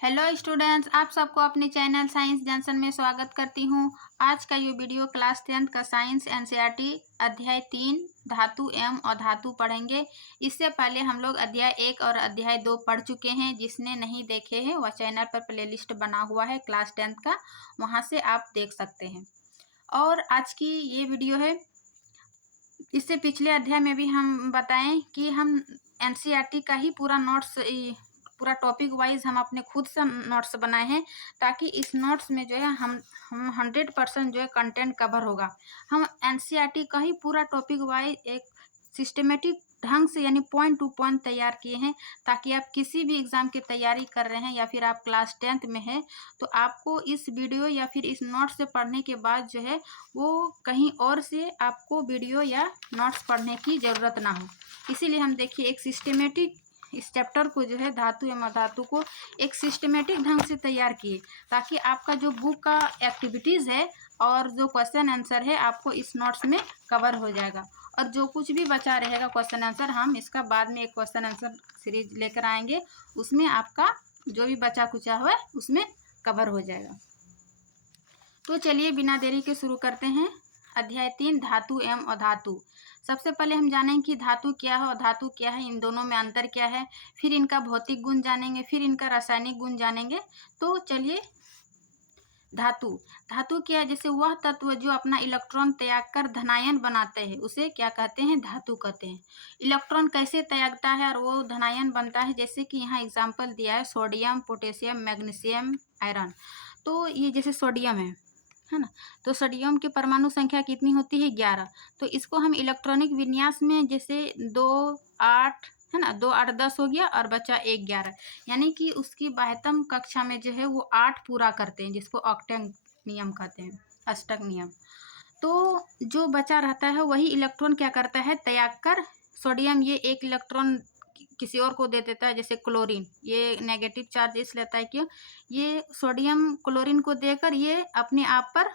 Hello students, आप सबको अपने चैनल साइंस जंक्शन में स्वागत करती हूँ। आज का ये वीडियो क्लास 10th का साइंस एनसीईआरटी अध्याय 3 धातु एवं अधातु पढ़ेंगे। इससे पहले हम लोग अध्याय 1 और अध्याय 2 पढ़ चुके हैं। जिसने नहीं देखे हैं वह चैनल पर प्लेलिस्ट बना हुआ है क्लास 10th का, वहाँ से आप देख सकते हैं। और आज की ये वीडियो है, इससे पिछले अध्याय में भी हम बताएं कि हम एनसीईआरटी का ही पूरा नोट्स, पूरा टॉपिक वाइज हम अपने खुद से नोट्स बनाए हैं, ताकि इस नोट्स में जो है हम 100% जो है कंटेंट कवर होगा। हम एनसीईआरटी का ही पूरा टॉपिक वाइज एक सिस्टमेटिक ढंग से यानी पॉइंट टू पॉइंट तैयार किए हैं, ताकि आप किसी भी एग्ज़ाम की तैयारी कर रहे हैं या फिर आप क्लास 10th में हैं तो आपको इस वीडियो या फिर इस नोट्स से पढ़ने के बाद जो है वो कहीं और से आपको वीडियो या नोट्स पढ़ने की ज़रूरत ना हो। इसीलिए हम देखिए एक सिस्टमेटिक इस चैप्टर को जो है धातु एवं अधातु को एक सिस्टमेटिक ढंग से तैयार किए, ताकि आपका जो बुक का एक्टिविटीज़ है और जो क्वेश्चन आंसर है आपको इस नोट्स में कवर हो जाएगा। और जो कुछ भी बचा रहेगा क्वेश्चन आंसर, हम इसका बाद में एक क्वेश्चन आंसर सीरीज लेकर आएंगे, उसमें आपका जो भी बचा कुचा हुआ है उसमें कवर हो जाएगा। तो चलिए बिना देरी के शुरू करते हैं। अध्याय 3 धातु एवं अधातु। सबसे पहले हम जानेंगे कि धातु क्या है और धातु क्या है, इन दोनों में अंतर क्या है। फिर इनका भौतिक गुण जानेंगे, फिर इनका रासायनिक गुण जानेंगे। तो चलिए, धातु धातु क्या है? जैसे वह तत्व जो अपना इलेक्ट्रॉन त्याग कर धनायन बनाते हैं उसे क्या कहते हैं? धातु कहते हैं। इलेक्ट्रॉन कैसे त्यागता है और वो धनायन बनता है? जैसे कि यहाँ एग्जाम्पल दिया है सोडियम, पोटेशियम, मैग्नीशियम, आयरन। तो ये जैसे सोडियम है ना, तो सोडियम की परमाणु संख्या कितनी होती है? 11। तो इसको हम इलेक्ट्रॉनिक विन्यास में जैसे 2 8 है ना, 2 8 10 हो गया और बचा 1 11, यानी कि उसकी बाह्यतम कक्षा में जो है वो 8 पूरा करते हैं, जिसको ऑक्टेट नियम कहते हैं, अष्टक नियम। तो जो बचा रहता है वही इलेक्ट्रॉन क्या करता है? त्याग कर सोडियम ये एक इलेक्ट्रॉन किसी और को दे देता है, जैसे क्लोरीन ये नेगेटिव चार्ज इस लेता है, क्यों? ये सोडियम क्लोरीन को देकर ये अपने आप पर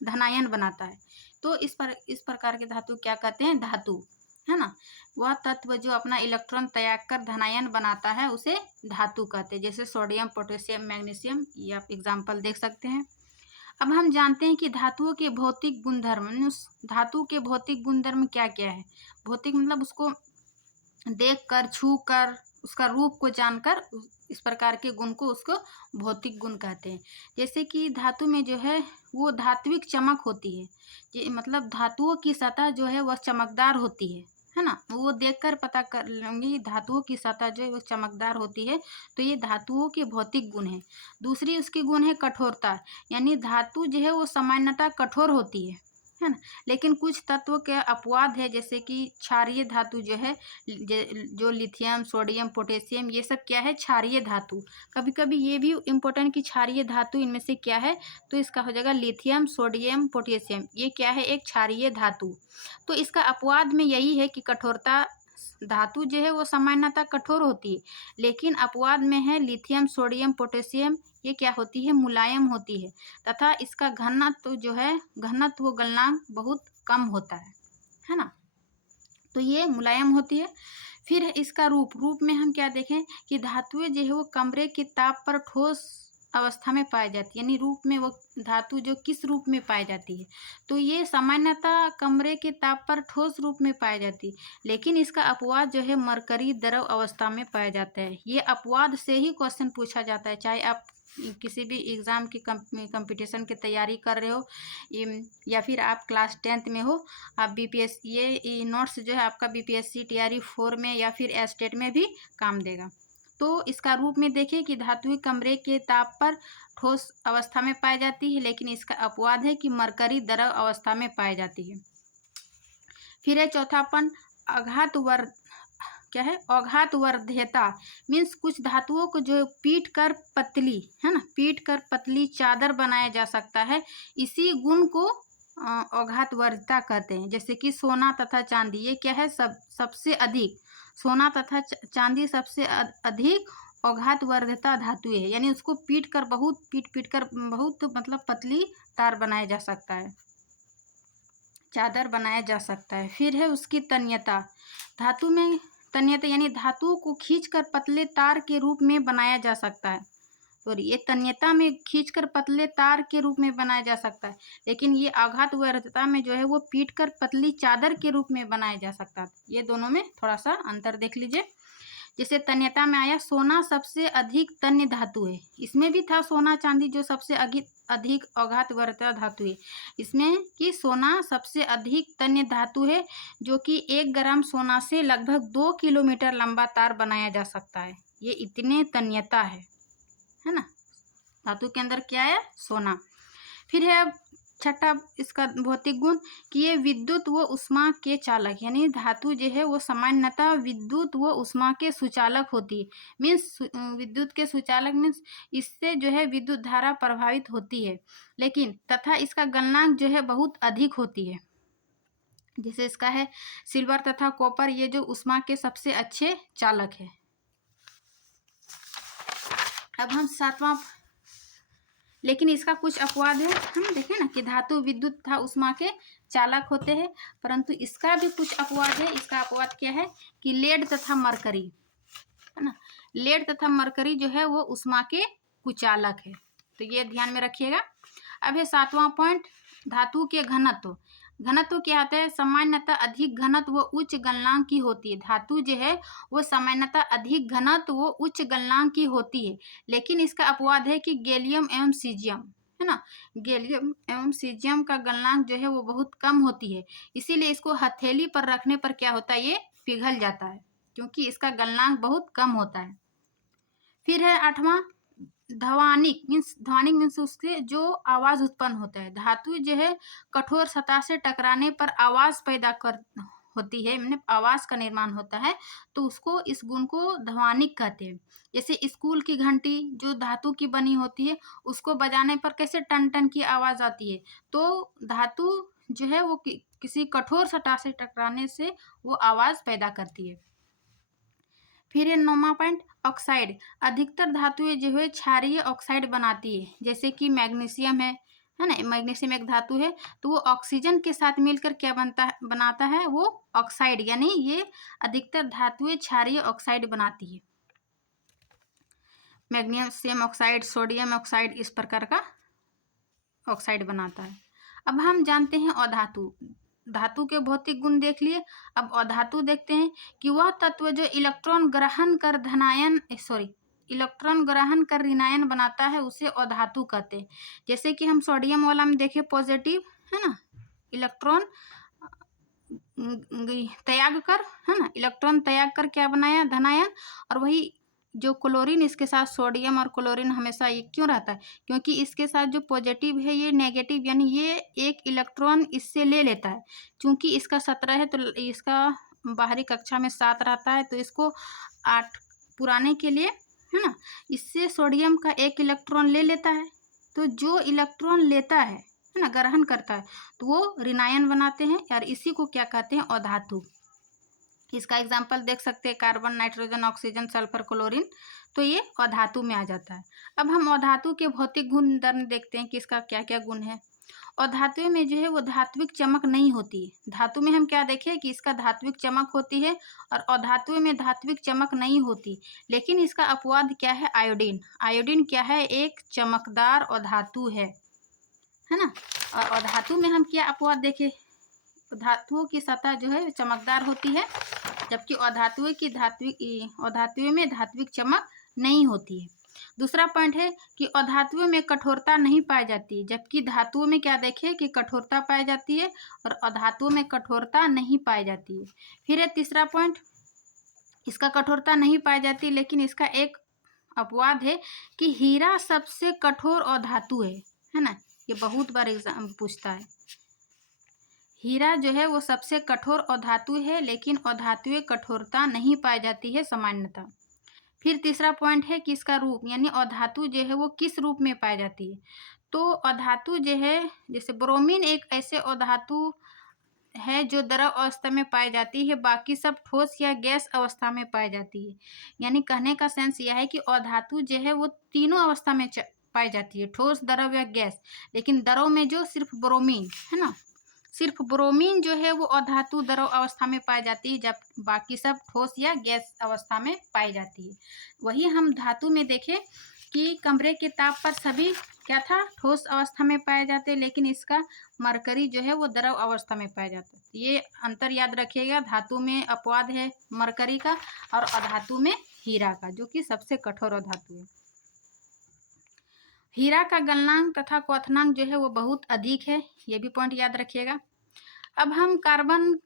धनायन बनाता है। तो इस प्रकार के धातु क्या कहते हैं? धातु, है ना। वह तत्व जो अपना इलेक्ट्रॉन त्याग कर धनायन बनाता है उसे धातु कहते हैं, जैसे सोडियम, पोटेशियम, मैग्नीशियम, ये आप एग्जाम्पल देख सकते हैं। अब हम जानते हैं कि धातुओं के भौतिक गुणधर्म, उस धातु के भौतिक गुणधर्म क्या क्या है। भौतिक मतलब उसको देख कर, छू कर, उसका रूप को जानकर इस प्रकार के गुण को उसको भौतिक गुण कहते हैं। जैसे कि धातु में जो है वो धात्विक चमक होती है, ये मतलब धातुओं की सतह जो है वह चमकदार होती है ना। वो देखकर पता कर लेंगे धातुओं की सतह जो है वो चमकदार होती है, तो ये धातुओं के भौतिक गुण है। दूसरी उसकी गुण है कठोरता, यानी धातु जो है वो सामान्यतः कठोर होती है ना। लेकिन कुछ तत्वों के अपवाद है, जैसे कि क्षारीय धातु जो है, जो लिथियम, सोडियम, पोटेशियम, ये सब क्या है? क्षारीय धातु। कभी कभी ये भी इम्पोर्टेंट कि क्षारीय धातु इनमें से क्या है, तो इसका हो जाएगा लिथियम, सोडियम, पोटेशियम, ये क्या है? एक क्षारीय धातु। तो इसका अपवाद में यही है कि कठोरता, धातु जो है वो सामान्यतः कठोर होती है, लेकिन अपवाद में है लिथियम, सोडियम, पोटेशियम, ये क्या होती है? मुलायम होती है, तथा इसका घनत्व जो है, घनत्व गलनांक बहुत कम होता है ना। तो ये मुलायम होती है। फिर इसका रूप में हम क्या देखें कि धातुएं जो है वो कमरे के ताप पर ठोस अवस्था में पाई जाती है, यानी रूप में वो धातु जो किस रूप में पाई जाती है, तो ये सामान्यतः कमरे के ताप पर ठोस रूप में पाई जाती है। लेकिन इसका अपवाद जो है मरकरी द्रव अवस्था में पाया जाता है। ये अपवाद से ही क्वेश्चन पूछा जाता है, चाहे आप किसी भी एग्ज़ाम की कंपटीशन की तैयारी कर रहे हो या फिर आप क्लास 10th में हो, आप बीपीएस ये नोट्स जो है आपका बीपीएससी टीआरई 4 में या फिर एस्टेट में भी काम देगा। तो इसका रूप में देखिए कि धातु कमरे के ताप पर ठोस अवस्था में पाई जाती है, लेकिन इसका अपवाद है कि मरकरी द्रव अवस्था में पाई जाती है। फिर है चौथापन, आघात वर्ध, क्या है? औघात वर्ध्यता, मीन्स कुछ धातुओं को जो पीट कर पतली, है ना, पीट कर पतली चादर बनाया जा सकता है, इसी गुण को औघात वर्ध्यता कहते हैं। जैसे कि सोना तथा चांदी, ये क्या है? सबसे अधिक सोना तथा चांदी सबसे अधिक औघात वर्ध्यता धातु है, यानी उसको पीट कर बहुत मतलब पतली तार बनाया जा सकता है, चादर बनाया जा सकता है। फिर है उसकी तन्यता, धातु में तन्यता यानी धातुओं को खींचकर पतले तार के रूप में बनाया जा सकता है। और ये तन्यता में खींचकर पतले तार के रूप में बनाया जा सकता है, लेकिन ये आघात वक्रता में जो है वो पीटकर पतली चादर के रूप में बनाया जा सकता है। ये दोनों में थोड़ा सा अंतर देख लीजिए। जैसे तन्यता में आया सोना सबसे अधिक तन्य धातु है, इसमें भी था सोना चांदी जो सबसे अधिक आघात वक्रता धातु है। इसमें कि सोना सबसे अधिक तन्य धातु है, जो कि 1 ग्राम सोना से लगभग 2 किलोमीटर लंबा तार बनाया जा सकता है। ये इतने तन्यता है ना। धातु के अंदर क्या है? सोना। फिर है छठा इसका भौतिक गुण कि ये विद्युत व उष्मा के चालक, यानी धातु जो है वो सामान्यतः विद्युत व उष्मा के सुचालक होती है। मीन्स विद्युत के सुचालक मीन्स इससे जो है विद्युत धारा प्रभावित होती है, लेकिन तथा इसका गलनांक जो है बहुत अधिक होती है। जैसे इसका है सिल्वर तथा कॉपर, ये जो उष्मा के सबसे अच्छे चालक है। अब हम सातवां, लेकिन इसका कुछ अपवाद है। हम देखें ना कि धातु विद्युत तथा उष्मा के चालक होते हैं, परंतु इसका भी कुछ अपवाद है। इसका अपवाद क्या है कि लेड तथा मरकरी, है ना। लेड तथा मरकरी जो है वो उष्मा के कुचालक है, तो ये ध्यान में रखिएगा। अब है सातवां पॉइंट, धातु के घनत्व। घनत्व क्या होता है? सामान्यतः अधिक घनत्व व उच्च गलनांक की होती है। धातु जो है वो सामान्यतः अधिक घनत्व व उच्च गलनांक की होती है, लेकिन इसका अपवाद है कि गैलियम एवं सीजियम, है ना। गैलियम एवं सीजियम का गलनांक जो है वो बहुत कम होती है, इसीलिए इसको हथेली पर रखने पर क्या होता है? ये पिघल जाता है, क्योंकि इसका गलनांक बहुत कम होता है। फिर है आठवां, ध्वनिक मीन्स उससे जो आवाज उत्पन्न होता है। धातु जो है कठोर सतह से टकराने पर आवाज पैदा कर होती है, मतलब आवाज का निर्माण होता है, तो उसको इस गुण को ध्वनिक कहते हैं। जैसे स्कूल की घंटी जो धातु की बनी होती है, उसको बजाने पर कैसे टन टन की आवाज आती है, तो धातु जो है वो किसी कठोर सतह से टकराने से वो आवाज पैदा करती है। फिर है 9वां पॉइंट, ऑक्साइड। अधिकतर धातुएं जो है क्षारीय ऑक्साइड बनाती है, जैसे कि मैग्नीशियम है ना। मैग्नीशियम एक धातु है, तो वो ऑक्सीजन के साथ मिलकर क्या बनाता है? वो ऑक्साइड, यानी ये अधिकतर धातुएं क्षारीय ऑक्साइड बनाती है। मैग्नीशियम ऑक्साइड, सोडियम ऑक्साइड, इस प्रकार का ऑक्साइड बनाता है। अब हम जानते हैं अधातु। धातु के भौतिक गुण देख लिए, अब अधातु देखते हैं कि वह तत्व जो इलेक्ट्रॉन ग्रहण कर ऋणायन बनाता है, उसे अधातु कहते हैं। जैसे कि हम सोडियम वाला में देखें पॉजिटिव, है ना, इलेक्ट्रॉन त्याग कर, है ना, इलेक्ट्रॉन त्याग कर क्या बनाया? धनायन। और वही जो क्लोरीन, इसके साथ सोडियम और क्लोरीन हमेशा ये क्यों रहता है? क्योंकि इसके साथ जो पॉजिटिव है ये नेगेटिव, यानी ये एक इलेक्ट्रॉन इससे ले लेता है। चूंकि इसका 17 है तो इसका बाहरी कक्षा में 7 रहता है, तो इसको 8 पुराने के लिए, है ना, इससे सोडियम का 1 इलेक्ट्रॉन ले लेता है। तो जो इलेक्ट्रॉन लेता है ना, ग्रहण करता है, तो वो ऋणायन बनाते हैं, और इसी को क्या कहते हैं? अधातु। इसका एग्जाम्पल देख सकते हैं, carbon, nitrogen, oxygen, sulphur, chlorine, तो ये अधातु में आ जाता है। अब हम अधातु के भौतिक गुण देखते हैं कि इसका क्या क्या गुण है। अधातु में जो है वो धात्विक चमक नहीं होती है। धातु में हम क्या देखें कि इसका धात्विक चमक होती है, और अधातु में धात्विक चमक नहीं होती। लेकिन इसका अपवाद क्या है? आयोडीन। आयोडीन क्या है? एक चमकदार अधातु है ना। और अधातु में हम क्या अपवाद देखें? धातुओं की सतह जो है चमकदार होती है, जबकि अधातुओं में धात्विक चमक नहीं होती है। दूसरा पॉइंट है कि अधातुओं में कठोरता नहीं पाई जाती, जबकि धातुओं में क्या देखें कि कठोरता पाई जाती है, और अधातुओं में कठोरता नहीं पाई जाती है। फिर है तीसरा पॉइंट, इसका कठोरता नहीं पाई जाती, लेकिन इसका एक अपवाद है कि हीरा सबसे कठोर अधातु है ना। ये बहुत बार एग्जाम पूछता है। हीरा जो है वो सबसे कठोर अधातु है, लेकिन अधातुएं कठोरता नहीं पाई जाती है सामान्यतः। फिर तीसरा पॉइंट है कि इसका रूप, यानी अधातु जो है वो किस रूप में पाई जाती है। तो अधातु जो है, जैसे ब्रोमीन एक ऐसे अधातु है जो द्रव अवस्था में पाई जाती है, बाकी सब ठोस या गैस अवस्था में पाई जाती है। यानी कहने का सेंस यह है कि अधातु जो है वो तीनों अवस्था में पाई जाती है, ठोस, द्रव या गैस। लेकिन द्रव में जो सिर्फ ब्रोमीन, है ना, सिर्फ ब्रोमीन जो है वो अधातु द्रव अवस्था में पाई जाती है, जब बाकी सब ठोस या गैस अवस्था में पाई जाती है। वही हम धातु में देखें कि कमरे के ताप पर सभी क्या था, ठोस अवस्था में पाए जाते, लेकिन इसका मरकरी जो है वो द्रव अवस्था में पाया जाता है। ये अंतर याद रखिएगा, धातु में अपवाद है मरकरी का और अधातु में हीरा का, जो कि सबसे कठोर धातु है। हीरा का गलनांक तथा क्वथनांक जो है वो बहुत अधिक है, ये भी पॉइंट याद रखिएगा। अब हम कार्बन,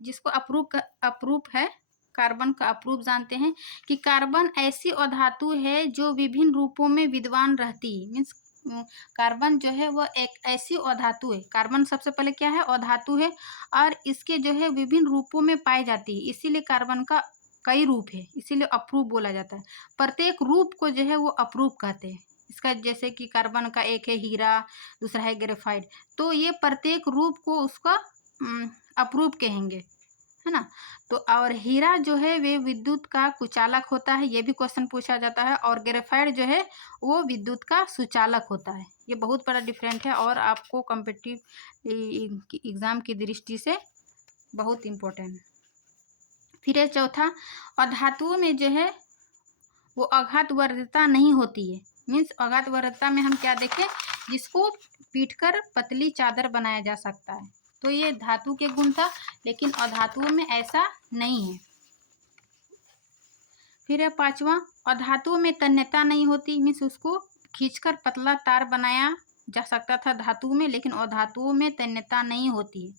जिसको अप्रूप है, कार्बन का अप्रूप जानते हैं कि कार्बन ऐसी अधातु है जो विभिन्न रूपों में विद्यमान रहती है। मीन्स कार्बन जो है वह एक ऐसी अधातु है, कार्बन सबसे पहले क्या है, अधातु है, और इसके जो है विभिन्न रूपों में पाई जाती है, इसीलिए कार्बन का कई रूप है, इसीलिए अप्रूप बोला जाता है। प्रत्येक रूप को जो है वो अप्रूप कहते हैं। इसका जैसे कि कार्बन का एक है हीरा, दूसरा है ग्रेफाइट, तो ये प्रत्येक रूप को उसका अप्रूप कहेंगे, है ना। तो और हीरा जो है वे विद्युत का कुचालक होता है, ये भी क्वेश्चन पूछा जाता है, और ग्रेफाइट जो है वो विद्युत का सुचालक होता है। ये बहुत बड़ा डिफरेंट है और आपको कॉम्पिटिटिव एग्जाम की दृष्टि से बहुत इम्पोर्टेंट है। फिर चौथा, अधातुओं में जो है वो अघात वर्धता नहीं होती है। मीन्स अघात वर्धता में हम क्या देखें, जिसको पीटकर पतली चादर बनाया जा सकता है, तो ये धातु के गुण था, लेकिन अधातुओं में ऐसा नहीं है। फिर है पांचवा, अधातुओं में तन्यता नहीं होती, मीन्स उसको खींचकर पतला तार बनाया जा सकता था धातु में, लेकिन अधातुओं में तन्यता नहीं होती है।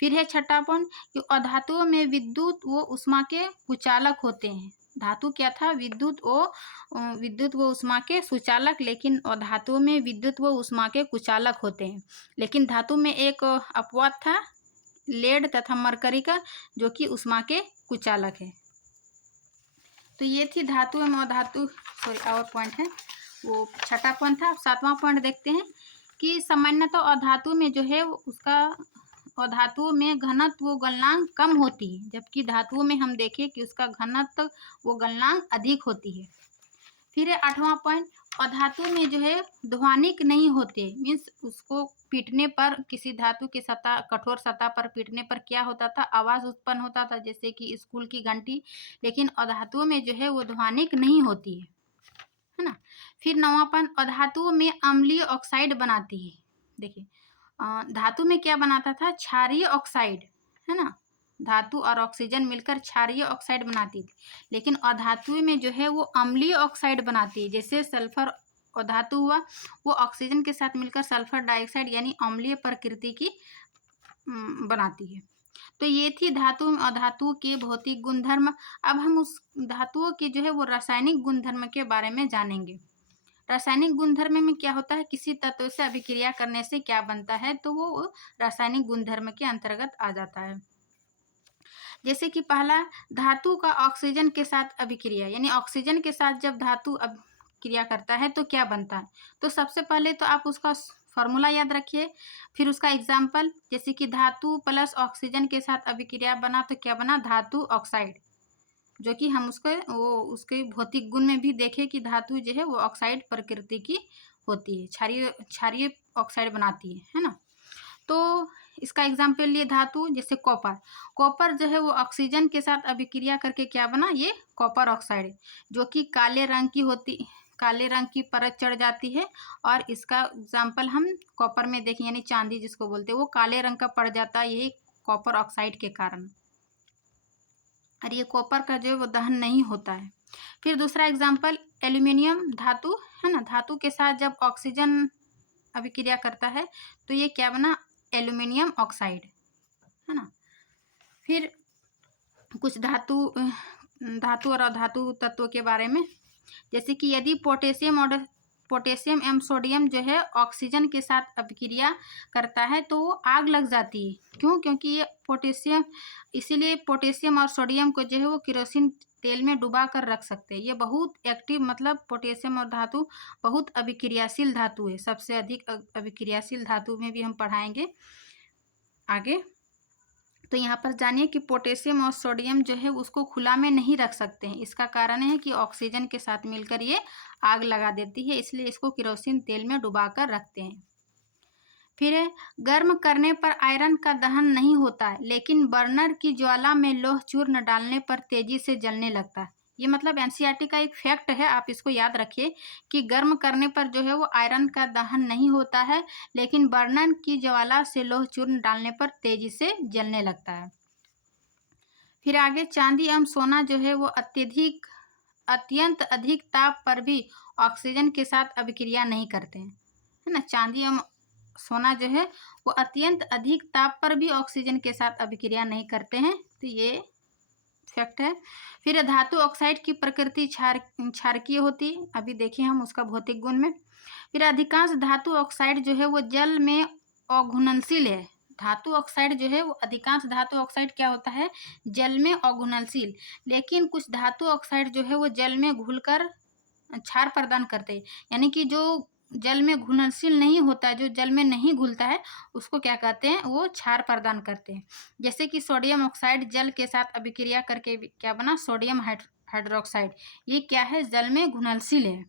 फिर है छठा पॉइंट कि अधातुओं में विद्युत व उष्मा के कुचालक होते हैं। धातु क्या था, विद्युत व उष्मा के सुचालक, लेकिन अधातुओं में विद्युत व उष्मा के कुचालक होते हैं। लेकिन धातु में एक अपवाद था, लेड तथा मरकरी का, जो कि उष्मा के कुचालक है। तो ये थी धातु एवं अधातु, और पॉइंट है वो छठा पॉइंट था। सातवां पॉइंट देखते हैं कि सामान्यतः अधातु में जो है उसका अधातुओं में घनत्व व गलनांक कम होती है, जबकि धातुओं में हम देखें कि उसका घनत्व व गलनांक अधिक होती है। फिर है आठवां पॉइंट, अधातु में जो है ध्वनिक नहीं होते, मीन्स उसको पीटने पर, किसी धातु की सतह, कठोर सतह पर पीटने पर क्या होता था, आवाज उत्पन्न होता था, जैसे कि स्कूल की घंटी, लेकिन अधातुओं में जो है वो ध्वनिक नहीं होती है ना। फिर नौवां पॉइंट, अधातुओं में अम्लीय ऑक्साइड बनाती है। देखिए धातु में क्या बनाता था, क्षारीय ऑक्साइड, है ना, धातु और ऑक्सीजन मिलकर क्षारीय ऑक्साइड बनाती थी, लेकिन अधातु में जो है वो अम्लीय ऑक्साइड बनाती है। जैसे सल्फर अधातु हुआ, वो ऑक्सीजन के साथ मिलकर सल्फर डाइऑक्साइड यानी अम्लीय प्रकृति की बनाती है। तो ये थी धातु में अधातु के भौतिक गुणधर्म। अब हम उस धातुओं के जो है वो रासायनिक गुणधर्म के बारे में जानेंगे। रासायनिक गुणधर्म में क्या होता है, किसी तत्व से अभिक्रिया करने से क्या बनता है, तो वो रासायनिक गुणधर्म के अंतर्गत आ जाता है। जैसे कि पहला, धातु का ऑक्सीजन के साथ अभिक्रिया, यानी ऑक्सीजन के साथ जब धातु अभिक्रिया करता है तो क्या बनता है। तो सबसे पहले तो आप उसका फॉर्मूला याद रखिए, फिर उसका एग्जाम्पल, जैसे कि धातु प्लस ऑक्सीजन के साथ अभिक्रिया बना तो क्या बना, धातु ऑक्साइड, जो कि हम उसके भौतिक गुण में भी देखें कि धातु जो है वो ऑक्साइड प्रकृति की होती है, क्षारीय ऑक्साइड बनाती है ना। तो इसका एग्जाम्पल लिए धातु, जैसे कॉपर जो है वो ऑक्सीजन के साथ अभिक्रिया करके क्या बना, ये कॉपर ऑक्साइड, जो कि काले रंग की परत चढ़ जाती है, और इसका एग्जाम्पल हम कॉपर में देखें, यानी चांदी जिसको बोलते हैं, वो काले रंग का पड़ जाता है, यही कॉपर ऑक्साइड के कारण, और ये कॉपर का जो है वो दहन नहीं होता है। फिर दूसरा एग्जाम्पल, एल्यूमिनियम धातु है ना, धातु के साथ जब ऑक्सीजन अभिक्रिया करता है तो ये क्या बना, एल्यूमिनियम ऑक्साइड, है ना। फिर कुछ धातु और अधातु तत्वों के बारे में, जैसे कि यदि पोटेशियम एवं सोडियम जो है ऑक्सीजन के साथ अभिक्रिया करता है तो वो आग लग जाती है। क्यों, क्योंकि ये पोटेशियम, इसीलिए पोटेशियम और सोडियम को जो है वो केरोसिन तेल में डुबा कर रख सकते हैं। ये बहुत एक्टिव, मतलब पोटेशियम और धातु बहुत अभिक्रियाशील धातु है, सबसे अधिक अभिक्रियाशील धातु में भी हम पढ़ाएंगे आगे। तो यहाँ पर जानिए कि पोटेशियम और सोडियम जो है उसको खुला में नहीं रख सकते हैं, इसका कारण है कि ऑक्सीजन के साथ मिलकर ये आग लगा देती है, इसलिए इसको केरोसिन तेल में डुबाकर रखते हैं। फिर है, गर्म करने पर आयरन का दहन नहीं होता है, लेकिन बर्नर की ज्वाला में लौह चूर्ण डालने पर तेजी से जलने लगता है। ये मतलब एनसीईआरटी का एक फैक्ट है, आप इसको याद रखिए कि गर्म करने पर जो है वो आयरन का दहन नहीं होता है, लेकिन बर्नर की ज्वाला से लौह चूर्ण डालने पर तेजी से जलने लगता है। फिर आगे चांदी एवं सोना जो है वो अत्यंत अधिक ताप पर भी ऑक्सीजन के साथ अभिक्रिया नहीं करते हैं, है ना। चांदी एवं सोना जो है वो अत्यंत अधिक ताप पर भी ऑक्सीजन के साथ अभिक्रिया नहीं करते हैं, तो ये फैक्ट है। फिर धातु ऑक्साइड की प्रकृति क्षारकीय होती है, अभी देखिए हम उसका भौतिक गुण में। फिर अधिकांश धातु ऑक्साइड जो है वो जल में अघुलनशील है। धातु ऑक्साइड जो है वो अधिकांश धातु ऑक्साइड क्या होता है, जल में अघुलनशील, लेकिन कुछ धातु ऑक्साइड जो है वो जल में घुलकर क्षार प्रदान करते हैं, यानी कि जो जल में घुलनशील नहीं होता, जो जल में नहीं घुलता है, उसको क्या कहते हैं, वो क्षार प्रदान करते हैं। जैसे कि सोडियम ऑक्साइड जल के साथ अभिक्रिया करके क्या बना, सोडियम हाइड्रोक्साइड। ये क्या है, जल में घुलनशील है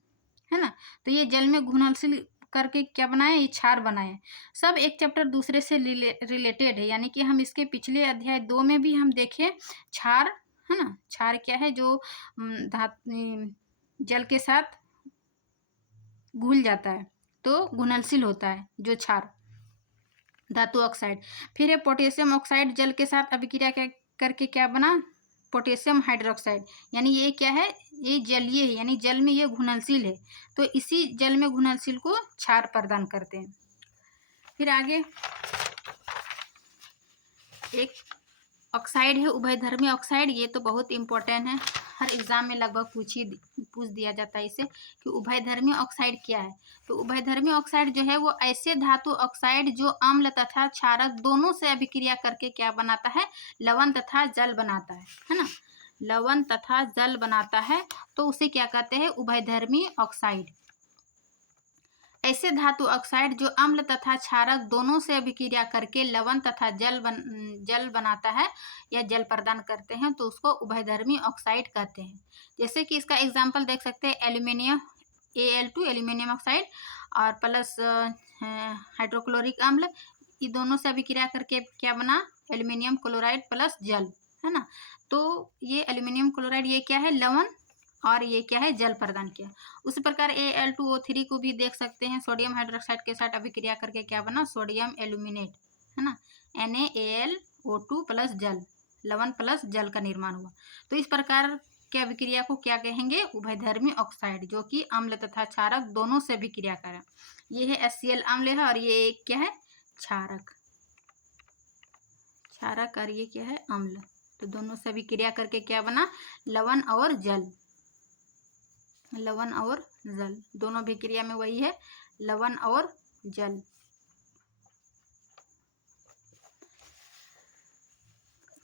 ना। तो ये जल में घुलनशील करके क्या बनाए, ये क्षार बनाए। सब एक चैप्टर दूसरे से रिलेटेड है, यानी कि हम इसके पिछले अध्याय 2 में भी हम देखे क्षार, है ना। क्षार क्या है, जो जल के साथ घुल जाता है तो घुलनशील होता है, जो क्षार धातु ऑक्साइड। फिर है पोटेशियम ऑक्साइड जल के साथ अभिक्रिया करके क्या बना, पोटेशियम हाइड्रोक्साइड। यानी ये क्या है, ये जलीय है, यानी जल में ये घुलनशील है, तो इसी जल में घुलनशील को क्षार प्रदान करते हैं। फिर आगे एक ऑक्साइड है उभयधर्मी ऑक्साइड, ये तो बहुत इंपॉर्टेंट है, हर एग्जाम में लगभग पूछ दिया जाता है इसे कि उभयधर्मी ऑक्साइड क्या है। तो उभयधर्मी ऑक्साइड जो है वो ऐसे धातु ऑक्साइड जो अम्ल तथा क्षारक दोनों से अभिक्रिया करके क्या बनाता है, लवण तथा जल बनाता है ना। लवण तथा जल बनाता है, तो उसे क्या कहते हैं, उभयधर्मी ऑक्साइड। ऐसे धातु ऑक्साइड जो अम्ल तथा क्षारक दोनों से अभिक्रिया करके लवण तथा जल बनाता है या जल प्रदान करते हैं, तो उसको उभयधर्मी ऑक्साइड कहते हैं। जैसे कि इसका एग्जांपल देख सकते हैं, एल्यूमिनियम Al2 एल्यूमिनियम ऑक्साइड और प्लस हाइड्रोक्लोरिक अम्ल, ये दोनों से अभिक्रिया करके क्या बना, एल्यूमिनियम क्लोराइड प्लस जल, है ना। तो ये एल्यूमिनियम क्लोराइड ये क्या है, लवण, और ये क्या है, जल प्रदान किया। उसी प्रकार Al2O3 को भी देख सकते हैं, सोडियम हाइड्रोक्साइड के साथ अभिक्रिया करके क्या बना, सोडियम एल्यूमिनेट, है ना, NaAlO2 प्लस जल, लवण प्लस जल का निर्माण हुआ। तो इस प्रकार के अभिक्रिया को क्या कहेंगे, उभयधर्मी ऑक्साइड, जो कि अम्ल तथा क्षारक दोनों से अभिक्रिया करें। ये है HCl अम्ल है, और ये क्या है, क्षारक, और ये क्या है, अम्ल। तो दोनों से अभिक्रिया करके क्या बना, लवण और जल, लवण और जल, दोनों अभिक्रिया में वही है, लवण और जल।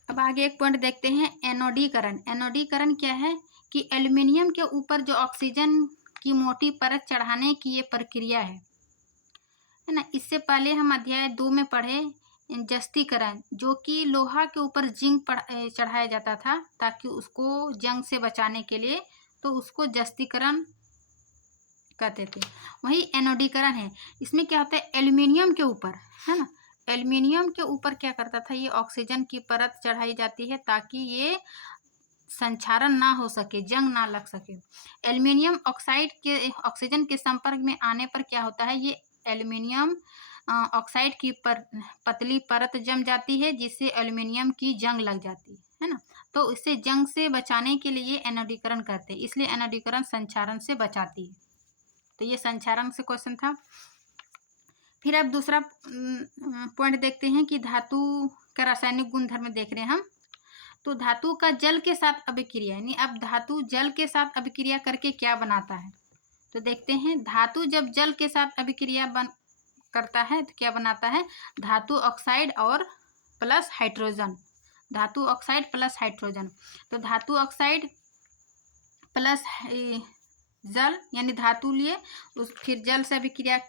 अब आगे एक पॉइंट देखते हैं, एनोडीकरण। एनोडीकरण क्या है कि एल्युमिनियम के ऊपर जो ऑक्सीजन की मोटी परत चढ़ाने की ये प्रक्रिया है ना। इससे पहले हम अध्याय 2 में पढ़े जस्तीकरण, जो कि लोहा के ऊपर जिंक चढ़ाया जाता था ताकि उसको जंग से बचाने के लिए, तो उसको जस्तीकरण कहते थे। वही एनोडीकरण है, इसमें क्या होता है, एल्युमिनियम के ऊपर, है ना, एल्युमिनियम के ऊपर क्या करता था, ये ऑक्सीजन की परत चढ़ाई जाती है ताकि ये संक्षारण ना हो सके, जंग ना लग सके। एल्युमिनियम ऑक्साइड के ऑक्सीजन के संपर्क में आने पर क्या होता है, ये एल्युमिनियम ऑक्साइड की पतली परत जम जाती है, जिससे एल्युमिनियम की जंग लग जाती है ना। तो इससे जंग से बचाने के लिए एनोडीकरण करते हैं, इसलिए एनोडीकरण संक्षारण से बचाती है। तो ये संक्षारण से क्वेश्चन था। फिर अब दूसरा पॉइंट देखते हैं कि धातु का रासायनिक गुणधर्म देख रहे हैं हम। तो धातु का जल के साथ अभिक्रिया, यानी अब धातु जल के साथ अभिक्रिया करके क्या बनाता है, तो देखते हैं। धातु जब जल के साथ अभिक्रिया करता है तो क्या बनाता है, धातु ऑक्साइड और प्लस हाइड्रोजन, धातु ऑक्साइड प्लस हाइड्रोजन। तो धातु ऑक्साइड प्लस जल, यानी धातु लिए फिर जल से अभिक्रिया,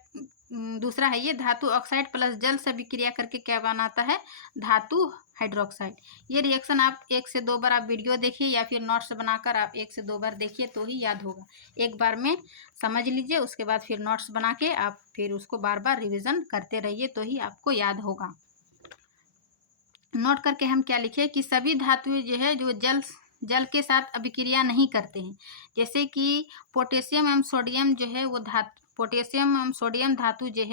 दूसरा है ये धातु ऑक्साइड प्लस जल से अभिक्रिया करके क्या बनाता है, धातु हाइड्रोक्साइड। ये रिएक्शन आप 1 से 2 बार आप वीडियो देखिए या फिर नोट्स बनाकर आप 1 से 2 बार देखिए तो ही याद होगा। एक बार में समझ लीजिए, उसके बाद फिर नोट्स बना के आप फिर उसको बार बार रिविज़न करते रहिए तो ही आपको याद होगा। नोट करके हम क्या लिखे कि सभी धातुएं जो है जो जल के साथ अभिक्रिया नहीं करते हैं। जैसे कि पोटेशियम एवं सोडियम जो है वो पोटेशियम एवं सोडियम धातु जो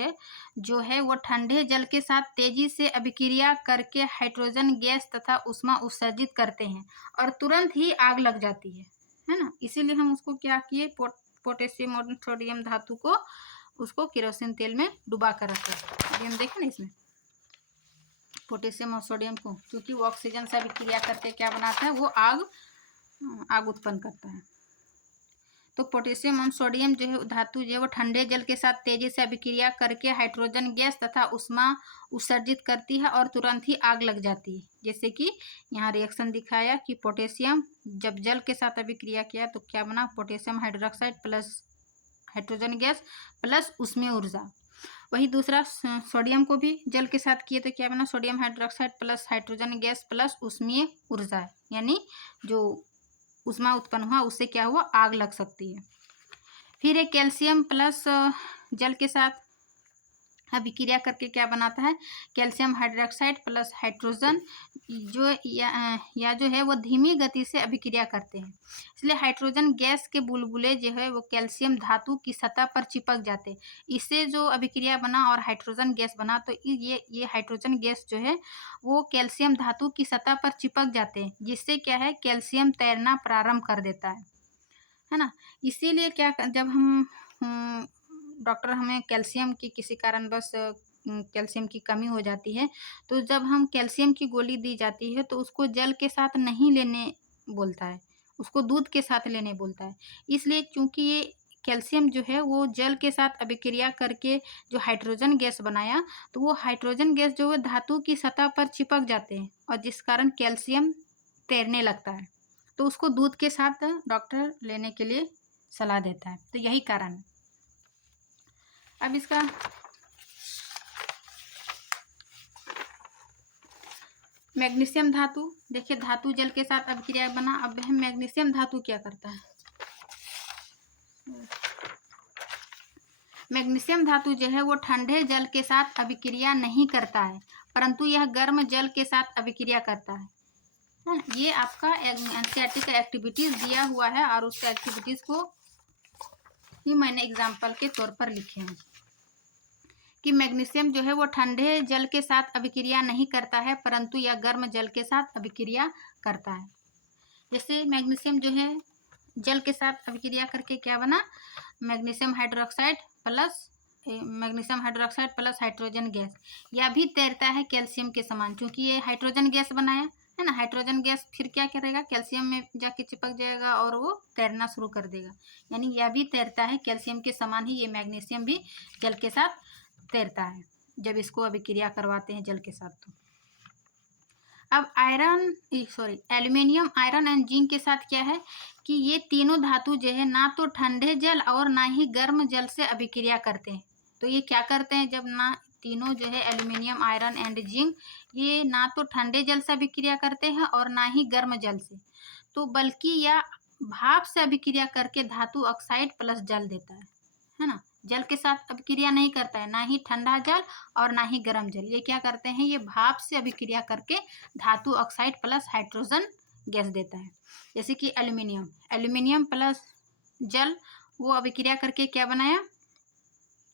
है वो ठंडे जल के साथ तेजी से अभिक्रिया करके हाइड्रोजन गैस तथा ऊष्मा उत्सर्जित करते हैं और तुरंत ही आग लग जाती है ना। इसीलिए हम उसको क्या किए, पोटेशियम और सोडियम धातु को उसको केरोसिन तेल में डुबा कर रखे। अभी हम देखें ना इसमें पोटेशियम और सोडियम को, क्योंकि वो ऑक्सीजन से अभिक्रिया करके क्या बनाता है, वो आग उत्पन्न करता है। तो पोटेशियम और सोडियम जो है धातु जो है वो ठंडे जल के साथ तेजी से अभिक्रिया करके हाइड्रोजन गैस तथा ऊष्मा उत्सर्जित करती है और तुरंत ही आग लग जाती है। जैसे कि यहाँ रिएक्शन दिखाया कि पोटेशियम जब जल के साथ अभिक्रिया किया तो क्या बना, potassium hydroxide plus hydrogen gas plus ऊष्मीय ऊर्जा। वही दूसरा सोडियम को भी जल के साथ किए तो क्या बना, sodium hydroxide plus hydrogen gas plus ऊष्मीय ऊर्जा, यानी जो ऊष्मा उत्पन्न हुआ उससे क्या हुआ, आग लग सकती है। फिर एक कैल्शियम प्लस जल के साथ अभिक्रिया करके क्या बनाता है, कैल्शियम हाइड्रोक्साइड प्लस हाइड्रोजन जो है वो धीमी गति से अभिक्रिया करते हैं। इसलिए हाइड्रोजन गैस के बुलबुले जो है वो कैल्शियम धातु की सतह पर चिपक जाते हैं। इससे जो अभिक्रिया बना और हाइड्रोजन गैस बना, तो ये हाइड्रोजन गैस जो है वो कैल्शियम धातु की सतह पर चिपक जाते हैं, जिससे क्या है, कैल्शियम तैरना प्रारंभ कर देता है ना। इसीलिए क्या, जब हम डॉक्टर हमें कैल्शियम की किसी कारणवश कैल्शियम की कमी हो जाती है, तो जब हम कैल्शियम की गोली दी जाती है तो उसको जल के साथ नहीं लेने बोलता है, उसको दूध के साथ लेने बोलता है। इसलिए क्योंकि ये कैल्शियम जो है वो जल के साथ अभिक्रिया करके जो हाइड्रोजन गैस बनाया, तो वो हाइड्रोजन गैस जो है धातु की सतह पर चिपक जाते हैं और जिस कारण कैल्शियम तैरने लगता है, तो उसको दूध के साथ डॉक्टर लेने के लिए सलाह देता है। तो यही कारण है। अब इसका मैग्नीशियम धातु, देखिए धातु जल के साथ अभिक्रिया बना। अब हम मैग्नीशियम धातु क्या करता है, मैग्नीशियम धातु जो है वो ठंडे जल के साथ अभिक्रिया नहीं करता है, परंतु यह गर्म जल के साथ अभिक्रिया करता है। ये आपका एनसीईआरटी का एक्टिविटीज दिया हुआ है और उस एक्टिविटीज को ही मैंने एग्जाम्पल के तौर पर लिखे हैं कि मैग्नीशियम जो है वो ठंडे जल के साथ अभिक्रिया नहीं करता है, परंतु यह गर्म जल के साथ अभिक्रिया करता है। जैसे मैग्नीशियम जो है जल के साथ अभिक्रिया करके क्या बना, magnesium hydroxide plus hydrogen gas. यह भी तैरता है कैल्शियम के समान, क्योंकि ये हाइड्रोजन गैस बनाया है ना। हाइड्रोजन गैस फिर क्या करेगा, कैल्शियम में जाके चिपक जाएगा और वो तैरना शुरू कर देगा, यानी यह भी तैरता है कैल्शियम के समान ही। ये मैग्नीशियम भी जल के साथ तैरता है जब इसको अभिक्रिया करवाते हैं जल के साथ। तो अब एल्यूमिनियम, आयरन एंड जिंक के साथ क्या है कि ये तीनों धातु जो है ना तो ठंडे जल और ना ही गर्म जल से अभिक्रिया करते हैं। तो ये क्या करते हैं, जब ना तीनों जो है एल्यूमिनियम, आयरन एंड जिंक, ये ना तो ठंडे जल से अभिक्रिया करते हैं और ना ही गर्म जल से, तो बल्कि यह भाप से अभिक्रिया करके धातु ऑक्साइड प्लस जल देता है ना। जल के साथ अभिक्रिया नहीं करता है, ना ही ठंडा जल और ना ही गर्म जल। ये क्या करते हैं, ये भाप से अभिक्रिया करके धातु ऑक्साइड प्लस हाइड्रोजन गैस देता है। जैसे कि एल्यूमिनियम प्लस जल, वो अभिक्रिया करके क्या बनाया,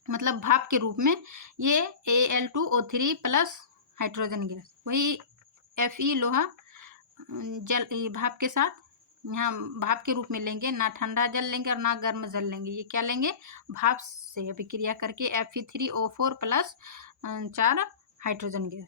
मतलब भाप के रूप में, ये Al2O3 प्लस हाइड्रोजन गैस। वही Fe लोहा जल भाप के साथ, यहाँ भाप के रूप में लेंगे, ना ठंडा जल लेंगे और ना गर्म जल लेंगे। ये क्या लेंगे, भाप से अभिक्रिया करके Fe3O4 प्लस 4 हाइड्रोजन गैस।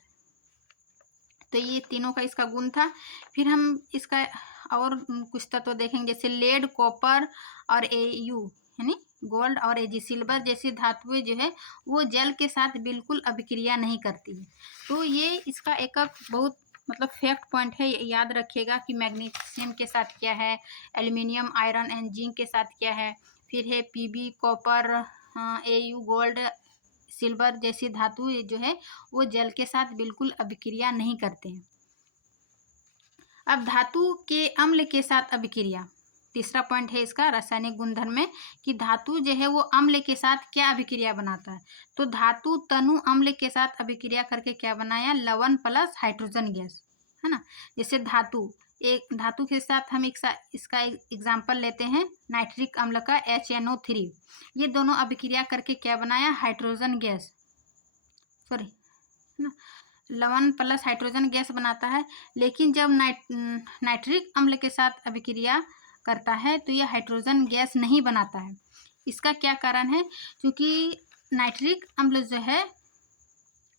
तो ये तीनों का इसका गुण था। फिर हम इसका और कुछ तत्व देखेंगे, जैसे लेड, कॉपर और Au यानी गोल्ड और Ag सिल्वर जैसी धातुएं जो है वो जल के साथ बिल्कुल अभिक्रिया नहीं करती है। तो ये इसका एक बहुत मतलब फैक्ट पॉइंट है, याद रखिएगा कि मैग्नीशियम के साथ क्या है, एल्यूमिनियम, आयरन एंड जिंक के साथ क्या है, फिर है Pb, copper, Au, gold, silver जैसी धातु जो है वो जल के साथ बिल्कुल अभिक्रिया नहीं करते हैं। अब धातु के अम्ल के साथ अभिक्रिया, तीसरा पॉइंट है इसका रासायनिक गुणधर्म में कि धातु जो है वो अम्ल के साथ क्या अभिक्रिया बनाता है। तो धातु तनु अम्ल के साथ अभिक्रिया करके क्या बनाया, लवण प्लस हाइड्रोजन गैस, है ना। जैसे धातु एक धातु के साथ हम इसका एग्जाम्पल लेते हैं नाइट्रिक अम्ल का HNO3। ये दोनों अभिक्रिया करके क्या बनाया, हाइड्रोजन गैस, सॉरी ना, लवण प्लस हाइड्रोजन गैस बनाता है। लेकिन जब नाइट्रिक अम्ल के साथ अभिक्रिया करता है तो यह हाइड्रोजन गैस नहीं बनाता है। इसका क्या कारण है, क्योंकि नाइट्रिक अम्ल जो है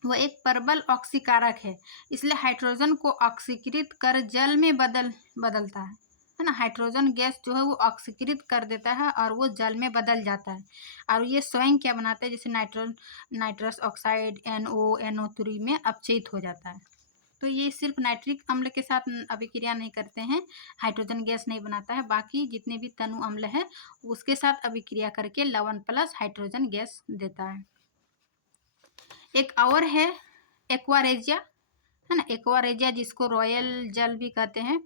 वह एक प्रबल ऑक्सीकारक है, इसलिए हाइड्रोजन को ऑक्सीकृत कर जल में बदलता है ना। हाइड्रोजन गैस जो है वो ऑक्सीकृत कर देता है और वो जल में बदल जाता है, और ये स्वयं क्या बनाता है, जैसे नाइट्रस ऑक्साइड NO3 में अपचयित हो जाता है। तो ये सिर्फ नाइट्रिक अम्ल के साथ अभिक्रिया नहीं करते हैं, हाइड्रोजन गैस नहीं बनाता है, बाकी जितने भी तनु अम्ल है उसके साथ अभिक्रिया करके लवण प्लस हाइड्रोजन गैस देता है। एक और है एक्वारेजिया, है ना। एक्वारेजिया जिसको रॉयल जल भी कहते हैं,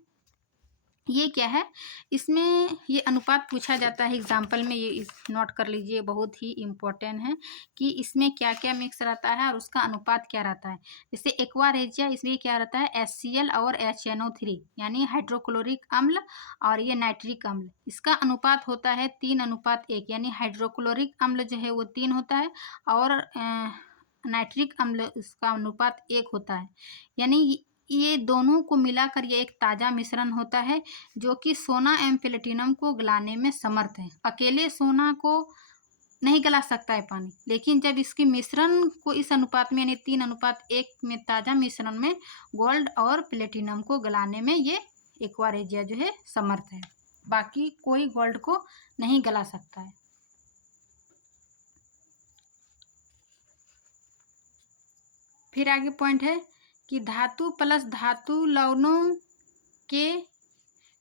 ये क्या है, इसमें ये अनुपात पूछा जाता है एग्जाम्पल में, ये नोट कर लीजिए, बहुत ही इम्पोर्टेंट है कि इसमें क्या क्या मिक्स रहता है और उसका अनुपात क्या रहता है। जैसे एक्वारेजिया, इसमें क्या रहता है, HCl और HNO3 यानी हाइड्रोक्लोरिक अम्ल और ये नाइट्रिक अम्ल, इसका अनुपात होता है 3:1, यानी हाइड्रोक्लोरिक अम्ल जो है वो 3 होता है और नाइट्रिक अम्ल इसका अनुपात 1 होता है। यानी ये दोनों को मिलाकर ये एक ताज़ा मिश्रण होता है जो कि सोना एवं प्लेटिनम को गलाने में समर्थ है। अकेले सोना को नहीं गला सकता है पानी, लेकिन जब इसके मिश्रण को इस अनुपात में यानी 3:1 में ताज़ा मिश्रण में गोल्ड और प्लेटिनम को गलाने में ये एक्वारेजिया जो है समर्थ है, बाकी कोई गोल्ड को नहीं गला सकता है। फिर आगे पॉइंट है कि धातु प्लस धातु लवणों के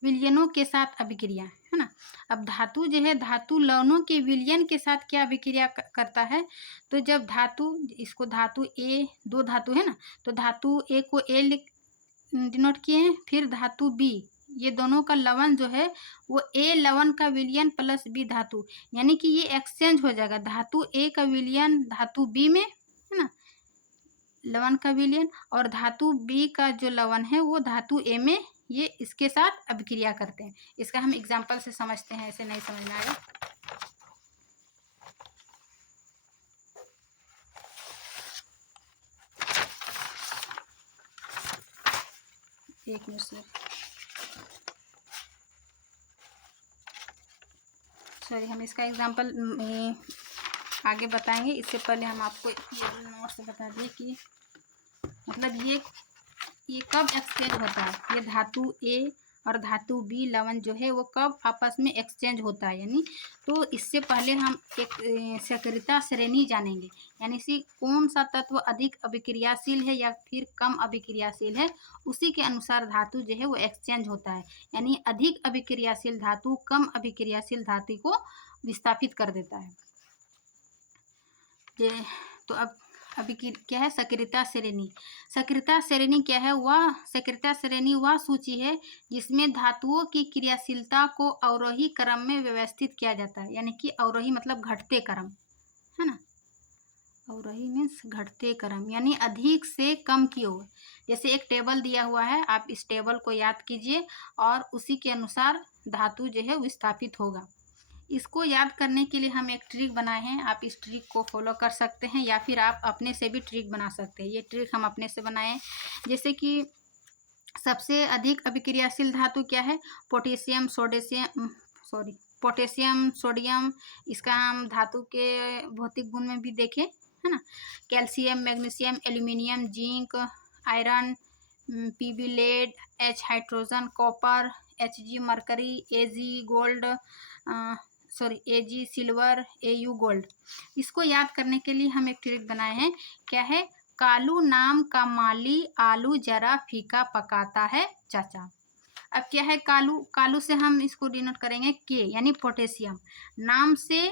विलयनों के साथ अभिक्रिया, है ना। अब धातु जो है धातु लवणों के विलयन के साथ क्या अभिक्रिया करता है, तो जब धातु, इसको धातु A, 2 धातु है ना, तो धातु A को A डिनोट किए हैं, फिर धातु B, ये दोनों का लवण जो है वो A लवण का विलयन प्लस B धातु, यानी कि ये एक्सचेंज हो जाएगा, धातु A का विलयन धातु B में, है ना, लवण का विलयन, और धातु B का जो लवण है वो धातु A में, ये इसके साथ अभिक्रिया करते हैं। इसका हम एग्जाम्पल से समझते हैं, ऐसे नहीं समझ में आएगा। एक मिनट से, सॉरी, हम इसका एग्जाम्पल आगे बताएंगे, इससे पहले हम आपको ये नोट से बता दें कि मतलब ये कब एक्सचेंज होता है, ये धातु A और धातु B लवण जो है वो कब आपस में एक्सचेंज होता है, यानी तो इससे पहले हम एक सक्रियता श्रेणी जानेंगे, यानी सी कौन सा तत्व अधिक अभिक्रियाशील है या फिर कम अभिक्रियाशील है, उसी के अनुसार धातु जो है वो एक्सचेंज होता है। यानी अधिक अभिक्रियाशील धातु कम अभिक्रियाशील धातु को विस्थापित कर देता है। तो अब अभी क्या है, सक्रियता श्रेणी। सक्रियता श्रेणी क्या है, वह सक्रियता श्रेणी वह सूची है जिसमें धातुओं की क्रियाशीलता को अवरोही क्रम में व्यवस्थित किया जाता है, यानी कि अवरोही मतलब घटते क्रम, है ना। अवरोही मीन्स घटते क्रम, यानी अधिक से कम की ओर। जैसे एक टेबल दिया हुआ है, आप इस टेबल को याद कीजिए और उसी के अनुसार धातु जो है विस्थापित होगा। इसको याद करने के लिए हम एक ट्रिक बनाए हैं, आप इस ट्रिक को फॉलो कर सकते हैं या फिर आप अपने से भी ट्रिक बना सकते हैं। ये ट्रिक हम अपने से बनाए हैं, जैसे कि सबसे अधिक अभिक्रियाशील धातु क्या है, पोटेशियम सोडियम, इसका हम धातु के भौतिक गुण में भी देखें, है ना। Calcium, magnesium, aluminium, zinc, iron, Pb lead, H hydrogen, copper, Hg mercury, Ag gold, Ag silver, Au gold. इसको याद करने के लिए हम एक ट्रिक बनाए हैं, क्या है, कालू नाम का माली आलू जरा फीका पकाता है चाचा। अब क्या है, कालू से हम इसको डिनोट करेंगे के, यानी पोटेशियम, नाम से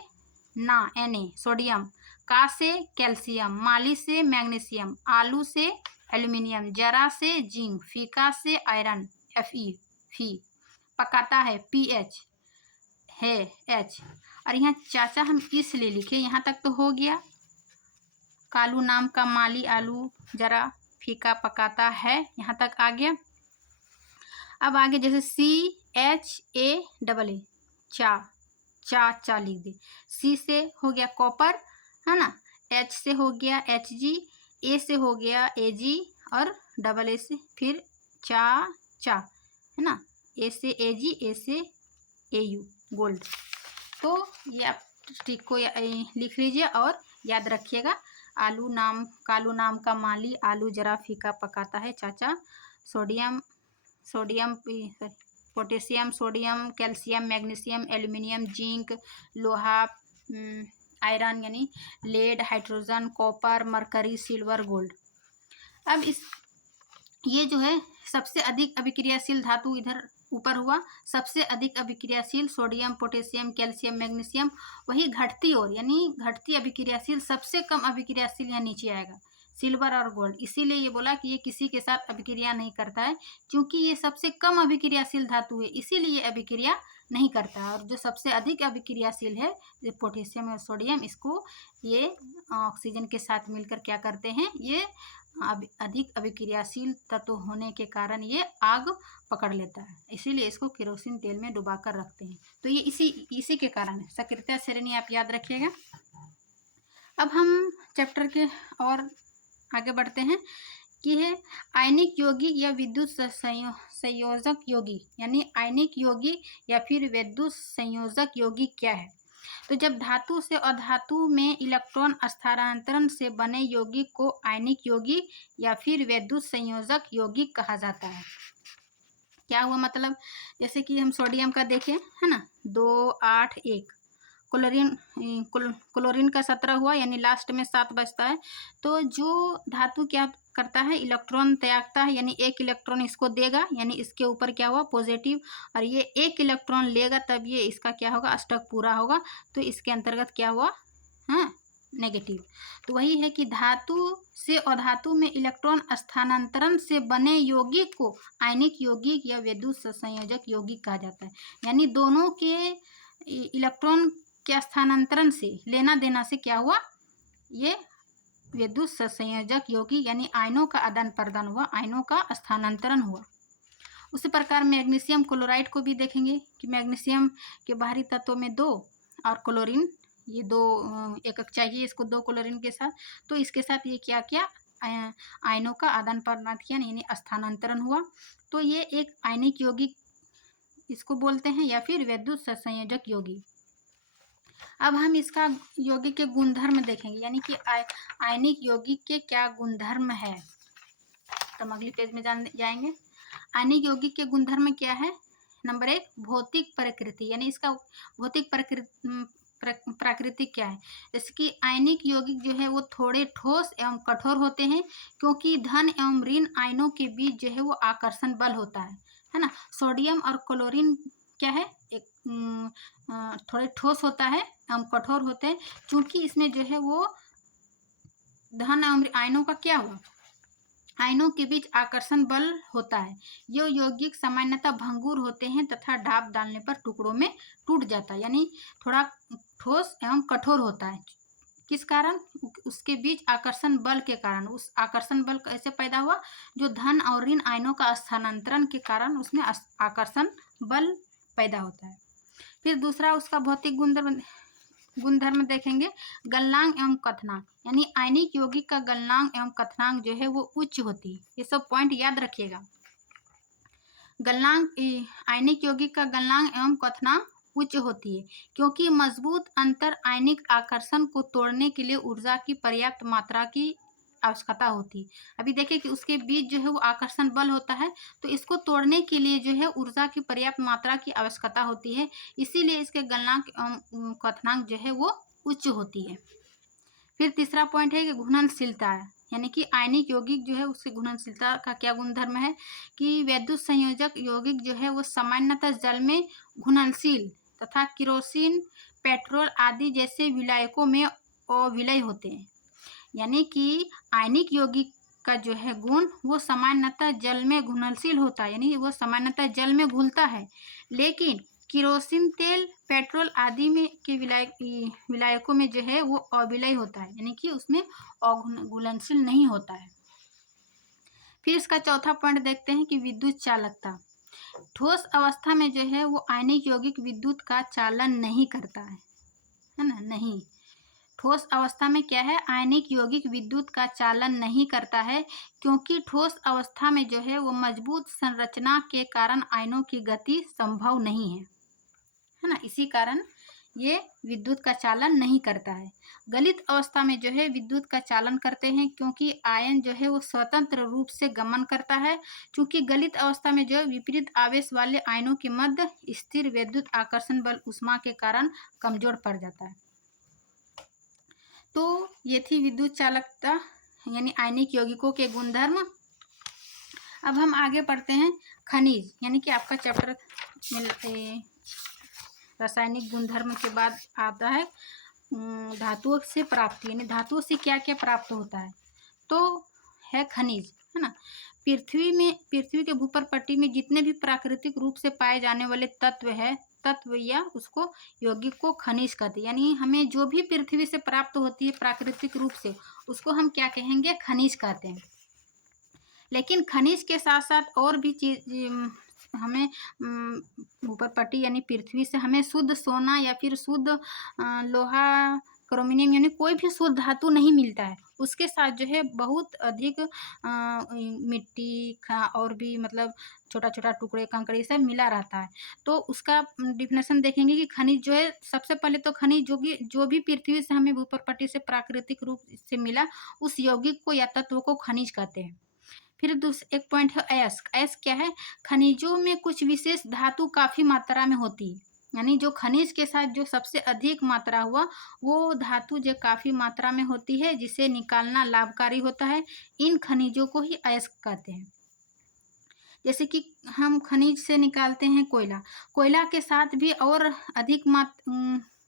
ना Na सोडियम, का से कैल्शियम, माली से मैग्नीशियम, आलू से एल्यूमिनियम, जरा से जिंक, फीका से आयरन Fe, पकाता है PH है H, और यहाँ चाचा हम इसलिए लिखे, यहाँ तक तो हो गया। कालू नाम का माली आलू जरा फीका पकाता है, यहाँ तक आ गया। अब आगे जैसे CHA चा, चा लिख दे। C से हो गया कॉपर, है ना, H से हो गया Hg, A से हो गया Ag और A से फिर चा, है ना, A से Ag, A से Au, गोल्ड। तो ये आप ट्रिक को लिख लीजिए और याद रखिएगा। कालू नाम का माली आलू जरा फीका पकाता है चाचा। Sodium potassium, sodium, calcium, magnesium, aluminium, zinc, लोहा, आयरन यानी lead, hydrogen, copper, mercury, silver, gold. अब ये जो है सबसे अधिक अभिक्रियाशील धातु इधर ऊपर हुआ, सबसे अधिक अभिक्रियाशील सोडियम, पोटेशियम, कैल्शियम, मैग्नीशियम। वही घटती ओर यानी घटती अभिक्रियाशील सबसे कम अभिक्रियाशील यहाँ नीचे आएगा, सिल्वर और गोल्ड। इसीलिए ये बोला कि ये किसी के साथ अभिक्रिया नहीं करता है, क्योंकि ये सबसे कम अभिक्रियाशील धातु है, इसीलिए अभिक्रिया नहीं करता है। और जो सबसे अधिक अभिक्रियाशील है पोटेशियम और सोडियम, इसको ये ऑक्सीजन के साथ मिलकर क्या करते हैं, ये अधिक अभिक्रियाशील तत्व होने के कारण ये आग पकड़ लेता है, इसीलिए इसको केरोसिन तेल में डुबाकर रखते हैं। तो ये इसी के कारण है। सक्रियता श्रेणी आप याद रखिएगा। अब हम चैप्टर के और आगे बढ़ते हैं कि है आयनिक यौगिक या विद्युत संयोजक यौगिक, यानी आयनिक यौगिक या फिर विद्युत संयोजक यौगिक क्या है। तो जब धातु से अधातु में इलेक्ट्रॉन स्थानांतरण से बने यौगिक को आयनिक यौगिक या फिर विद्युत संयोजक यौगिक कहा जाता है। क्या हुआ मतलब, जैसे कि हम सोडियम का देखें, है ना, 2 8 1, क्लोरीन का 17 हुआ, यानी लास्ट में 7 बचता है। तो जो धातु क्या करता है, इलेक्ट्रॉन त्यागता है, यानी एक इलेक्ट्रॉन इसको देगा, यानी इसके ऊपर क्या हुआ पॉजिटिव, और ये एक इलेक्ट्रॉन लेगा तब ये इसका क्या होगा अष्टक पूरा होगा, तो इसके अंतर्गत क्या हुआ, हाँ, नेगेटिव। तो वही है कि धातु से अधातु में इलेक्ट्रॉन स्थानांतरण से बने यौगिक को आयनिक यौगिक या विद्युत संयोजक यौगिक कहा जाता है। यानी दोनों के इलेक्ट्रॉन के स्थानांतरण से, लेना देना से क्या हुआ, ये विद्युत संयोजक यौगिक यानी आयनों का आदान प्रदान हुआ, आयनों का स्थानांतरण हुआ। उसी प्रकार मैग्नीशियम क्लोराइड को भी देखेंगे कि मैग्नीशियम के बाहरी तत्वों में 2 और क्लोरीन, ये 2 एकक चाहिए इसको 2 क्लोरीन के साथ, तो इसके साथ ये क्या किया, आयनों का आदान प्रदान किया, यानी स्थानांतरण हुआ। तो ये एक आयनिक यौगिक इसको बोलते हैं या फिर विद्युत संयोजक यौगिक। अब हम इसका यौगिक के गुणधर्म देखेंगे, यानी कि आयनिक यौगिक के क्या गुणधर्म है। तो हम अगली पेज में जाएंगे। आयनिक यौगिक के गुणधर्म क्या है। नंबर 1 भौतिक प्रकृति, यानी इसका भौतिक प्राकृतिक क्या है। जैसे कि आयनिक यौगिक जो है वो थोड़े ठोस एवं कठोर होते हैं, क्योंकि धन एवं ऋण आयनों के बीच जो है वो आकर्षण बल होता है ना। सोडियम और क्लोरीन क्या है, एक थोड़े ठोस होता है एवं कठोर होते हैं, क्योंकि इसमें जो है वो धन एवं आयनों का क्या हुआ, आयनों के बीच आकर्षण बल होता है। ये यौगिक सामान्यतः भंगुर होते हैं तथा ढाप डालने पर टुकड़ों में टूट जाता है, यानी थोड़ा ठोस एवं कठोर होता है। किस कारण, उसके बीच आकर्षण बल के कारण। उस आकर्षण बल कैसे पैदा हुआ, जो धन और ऋण आयनों का स्थानांतरण के कारण उसमें आकर्षण बल पैदा होता है। फिर दूसरा उसका भौतिक गुणधर्म देखेंगे, गलनांक एवं कथनांक, यानी आयनिक यौगिक का गलनांक एवं कथनांक जो है वो उच्च होती है। ये सब पॉइंट याद रखिएगा। गलनांक, आयनिक यौगिक का गलनांक एवं कथनांक उच्च होती है, क्योंकि मजबूत अंतर आयनिक आकर्षण को तोड़ने के लिए ऊर्जा की पर्याप्त मात्रा की आवश्यकता होती है। अभी देखिए कि उसके बीच जो है वो आकर्षण बल होता है, तो इसको तोड़ने के लिए जो है ऊर्जा की पर्याप्त मात्रा की आवश्यकता होती है, इसीलिए इसके गलनांक एवं कथनांक जो है वो उच्च होती है। फिर तीसरा पॉइंट है कि घुलनशीलता है, यानी कि आयनिक यौगिक जो है उसकी घुलनशीलता का क्या गुणधर्म है कि विद्युत संयोजक यौगिक जो है वो सामान्यतः जल में घुलनशील तथा केरोसिन, पेट्रोल आदि जैसे विलायकों में अविलय होते हैं। यानी कि आयनिक यौगिक का जो है गुण वो सामान्यतः जल में घुलनशील होता है, यानी वो सामान्यतः जल में घुलता है, लेकिन केरोसिन तेल, पेट्रोल आदि में के विलायकों में जो है वो अविलय होता है, यानी कि उसमें घुलनशील नहीं होता है। फिर इसका चौथा पॉइंट देखते हैं कि विद्युत चालकता, ठोस अवस्था में जो है वो आयनिक यौगिक विद्युत का चालन नहीं करता है ना, नहीं। ठोस अवस्था में क्या है, आयनिक यौगिक विद्युत का चालन नहीं करता है, क्योंकि ठोस अवस्था में जो है वो मजबूत संरचना के कारण आयनों की गति संभव नहीं है ना, इसी कारण ये विद्युत का चालन नहीं करता है। गलित अवस्था में जो है विद्युत का चालन करते हैं, क्योंकि आयन जो है वो स्वतंत्र रूप से गमन करता है। चूंकि गलित अवस्था में जो है विपरीत आवेश वाले आयनों के मध्य स्थिर विद्युत आकर्षण बल ऊष्मा के कारण कमजोर पड़ जाता है। तो ये थी विद्युत चालकता यानी आयनिक यौगिकों के गुणधर्म। अब हम आगे पढ़ते हैं खनिज, यानी कि आपका चैप्टर रासायनिक गुणधर्म के बाद आता है धातुओं से प्राप्ति, यानी धातुओं से क्या क्या प्राप्त होता है, तो है खनिज, है ना। पृथ्वी के भूपर पट्टी में जितने भी प्राकृतिक रूप से पाए जाने वाले तत्व या उसको यौगिक को खनिज कहते हैं। यानी हमें जो भी पृथ्वी से प्राप्त होती है प्राकृतिक रूप से, उसको हम क्या कहेंगे, खनिज कहते हैं। लेकिन खनिज के साथ साथ और भी चीज हमें ऊपर पट्टी यानी पृथ्वी से हमें शुद्ध सोना या फिर शुद्ध लोहा, क्रोमियम यानी कोई भी शुद्ध धातु नहीं मिलता है। उसके साथ जो है बहुत अधिक मिट्टी और भी मतलब छोटा छोटा टुकड़े कंकड़ सब मिला रहता है। तो उसका डिफिनेशन देखेंगे कि खनिज जो है, सबसे पहले तो खनिज जो भी पृथ्वी से हमें भूपर पट्टी से प्राकृतिक रूप से मिला, उस यौगिक को या तत्व को खनिज कहते हैं। फिर एक पॉइंट है अयस्क। अयस्क क्या है, खनिजों में कुछ विशेष धातु काफी मात्रा में होती है, यानी जो खनिज के साथ जो सबसे अधिक मात्रा हुआ वो धातु जो काफी मात्रा में होती है, जिसे निकालना लाभकारी होता है। इन खनिजों को ही अयस्क कहते हैं। जैसे कि हम खनिज से निकालते हैं कोयला के साथ भी और अधिक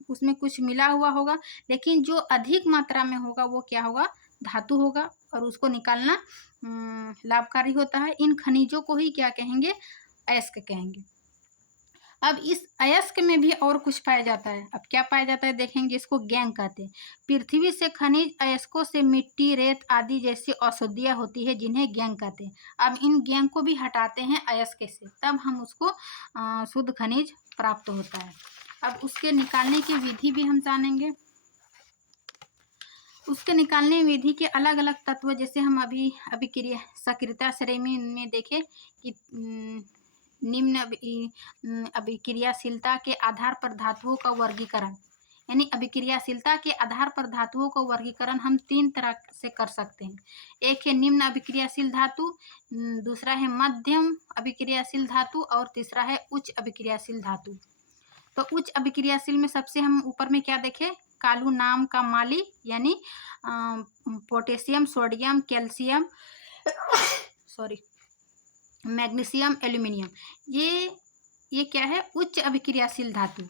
उसमें कुछ मिला हुआ होगा, लेकिन जो अधिक मात्रा में होगा वो क्या होगा, धातु होगा, और उसको निकालना लाभकारी होता है। इन खनिजों को ही क्या कहेंगे, अयस्क कहेंगे। अब इस अयस्क में भी और कुछ पाया जाता है। अब क्या पाया जाता है देखेंगे, इसको गैंग कहते हैं। पृथ्वी से खनिज अयस्कों से मिट्टी, रेत आदि जैसी औषधियाँ होती है, जिन्हें गैंग कहते हैं। अब इन गैंग को भी हटाते हैं अयस्क से, तब हम उसको शुद्ध खनिज प्राप्त होता है। अब उसके निकालने की विधि भी हम जानेंगे। उसके निकालने विधि के अलग अलग तत्व, जैसे हम अभी अभिक्रिया सक्रियता श्रेणी में देखें कि निम्न अभिक्रियाशीलता के आधार पर धातुओं का वर्गीकरण, यानी अभिक्रियाशीलता के आधार पर धातुओं का वर्गीकरण हम 3 तरह से कर सकते हैं। एक है निम्न अभिक्रियाशील धातु, दूसरा है मध्यम अभिक्रियाशील धातु, और तीसरा है उच्च अभिक्रियाशील धातु। तो उच्च अभिक्रियाशील में सबसे हम ऊपर में क्या देखें, कालू नाम का माली, यानी potassium, sodium, calcium magnesium, aluminium, ये क्या है, उच्च अभिक्रियाशील धातु।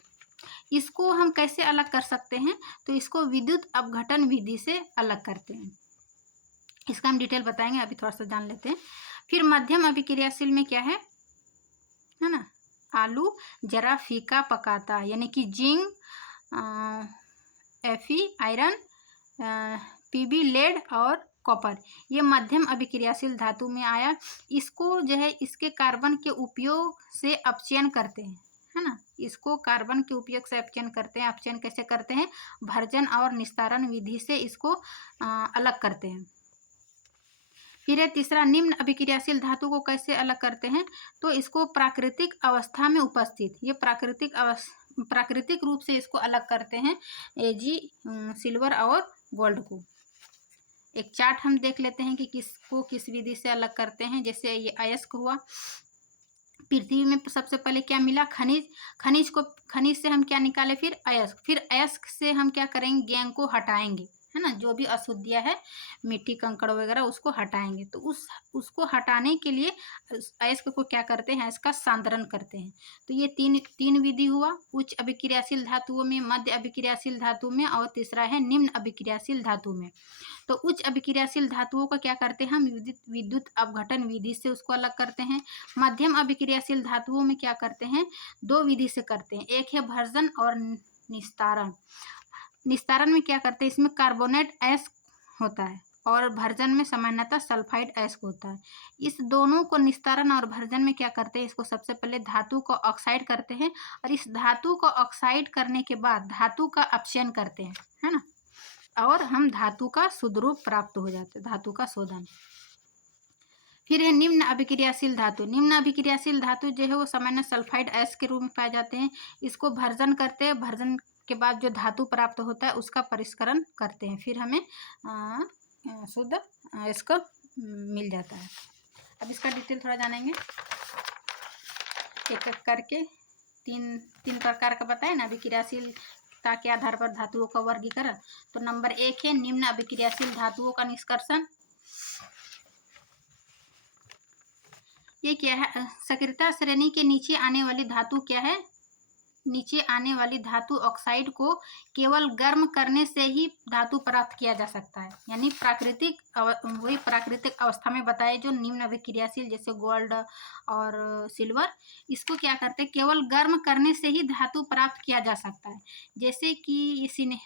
इसको हम कैसे अलग कर सकते हैं, तो इसको विद्युत अपघटन विधि से अलग करते हैं। इसका हम डिटेल बताएंगे, अभी थोड़ा सा जान लेते हैं। फिर मध्यम अभिक्रियाशील में क्या है ना, आलू जरा फीका पकाता, यानी कि zinc, Fe iron, Pb lead और कॉपर, ये मध्यम अभिक्रियाशील धातु में आया। इसको जो है इसके कार्बन के उपयोग से अपचयन करते हैं, है ना। इसको कार्बन के उपयोग से अपचयन करते हैं। अपचयन कैसे करते हैं, भर्जन और निस्तारण विधि से इसको अलग करते हैं। फिर है तीसरा, निम्न अभिक्रियाशील धातु को कैसे अलग करते हैं, तो इसको प्राकृतिक अवस्था में उपस्थित, ये प्राकृतिक रूप से इसको अलग करते हैं, Ag, सिल्वर और गोल्ड को। एक चार्ट हम देख लेते हैं कि किसको किस विधि से अलग करते हैं। जैसे ये अयस्क हुआ, पृथ्वी में सबसे पहले क्या मिला, खनिज से हम क्या निकाले, फिर अयस्क से हम क्या करेंगे, गैंग को हटाएंगे, है ना। जो भी अशुद्धियाँ है, मिट्टी कंकड़ वगैरह, उसको हटाएंगे। तो उसको हटाने के लिए अयस्क को क्या करते हैं, इसका सांद्रण करते हैं। तो ये तीन विधि हुआ, उच्च अभिक्रियाशील धातुओं में, मध्य अभिक्रियाशील धातु में, और तीसरा है निम्न अभिक्रियाशील धातु में। तो उच्च अभिक्रियाशील धातुओं का क्या करते हैं हम, विद्युत अपघटन विधि से उसको अलग करते हैं। मध्यम अभिक्रियाशील धातुओं में क्या करते हैं, 2 विधि से करते हैं। एक है भर्जन और निस्तारण। निस्तारण में क्या करते हैं, इसमें कार्बोनेट ऐश होता है, और भर्जन में सामान्यतः सल्फाइड अयस्क होता है। इस दोनों को निस्तारण और भर्जन में क्या करते हैं, इसको सबसे पहले धातु को ऑक्साइड करते हैं और इस धातु को ऑक्साइड करने के बाद धातु का अपचयन करते हैं, है ना, और हम धातु का शुद्ध रूप प्राप्त हो जाता है, धातु का शोधन। फिर है निम्न अभिक्रियाशील धातु। निम्न अभिक्रियाशील धातु जो है वो सामान्य सल्फाइड अयस्क के रूप में पाए जाते हैं। इसको भर्जन करते हैं, भर्जन के बाद जो धातु प्राप्त होता है उसका परिष्करण करते हैं, फिर हमें शुद्ध अयस्क मिल जाता है। अब इसका डिटेल थोड़ा जानेंगे, एक एक करके। तीन प्रकार का बताए ना अभिक्रियाशीलता के आधार पर धातुओं का वर्गीकरण। तो नंबर 1 है निम्न अभिक्रियाशील धातुओं का निष्कर्षण। ये क्या है, सक्रियता श्रेणी के नीचे आने वाली धातु क्या है, नीचे आने वाली धातु ऑक्साइड को केवल गर्म करने से ही धातु प्राप्त किया जा सकता है, यानी वही प्राकृतिक अवस्था में बताए जो निम्न अभिक्रियाशील जैसे गोल्ड और सिल्वर, इसको क्या करते हैं, केवल गर्म करने से ही धातु प्राप्त किया जा सकता है। जैसे कि इसी ने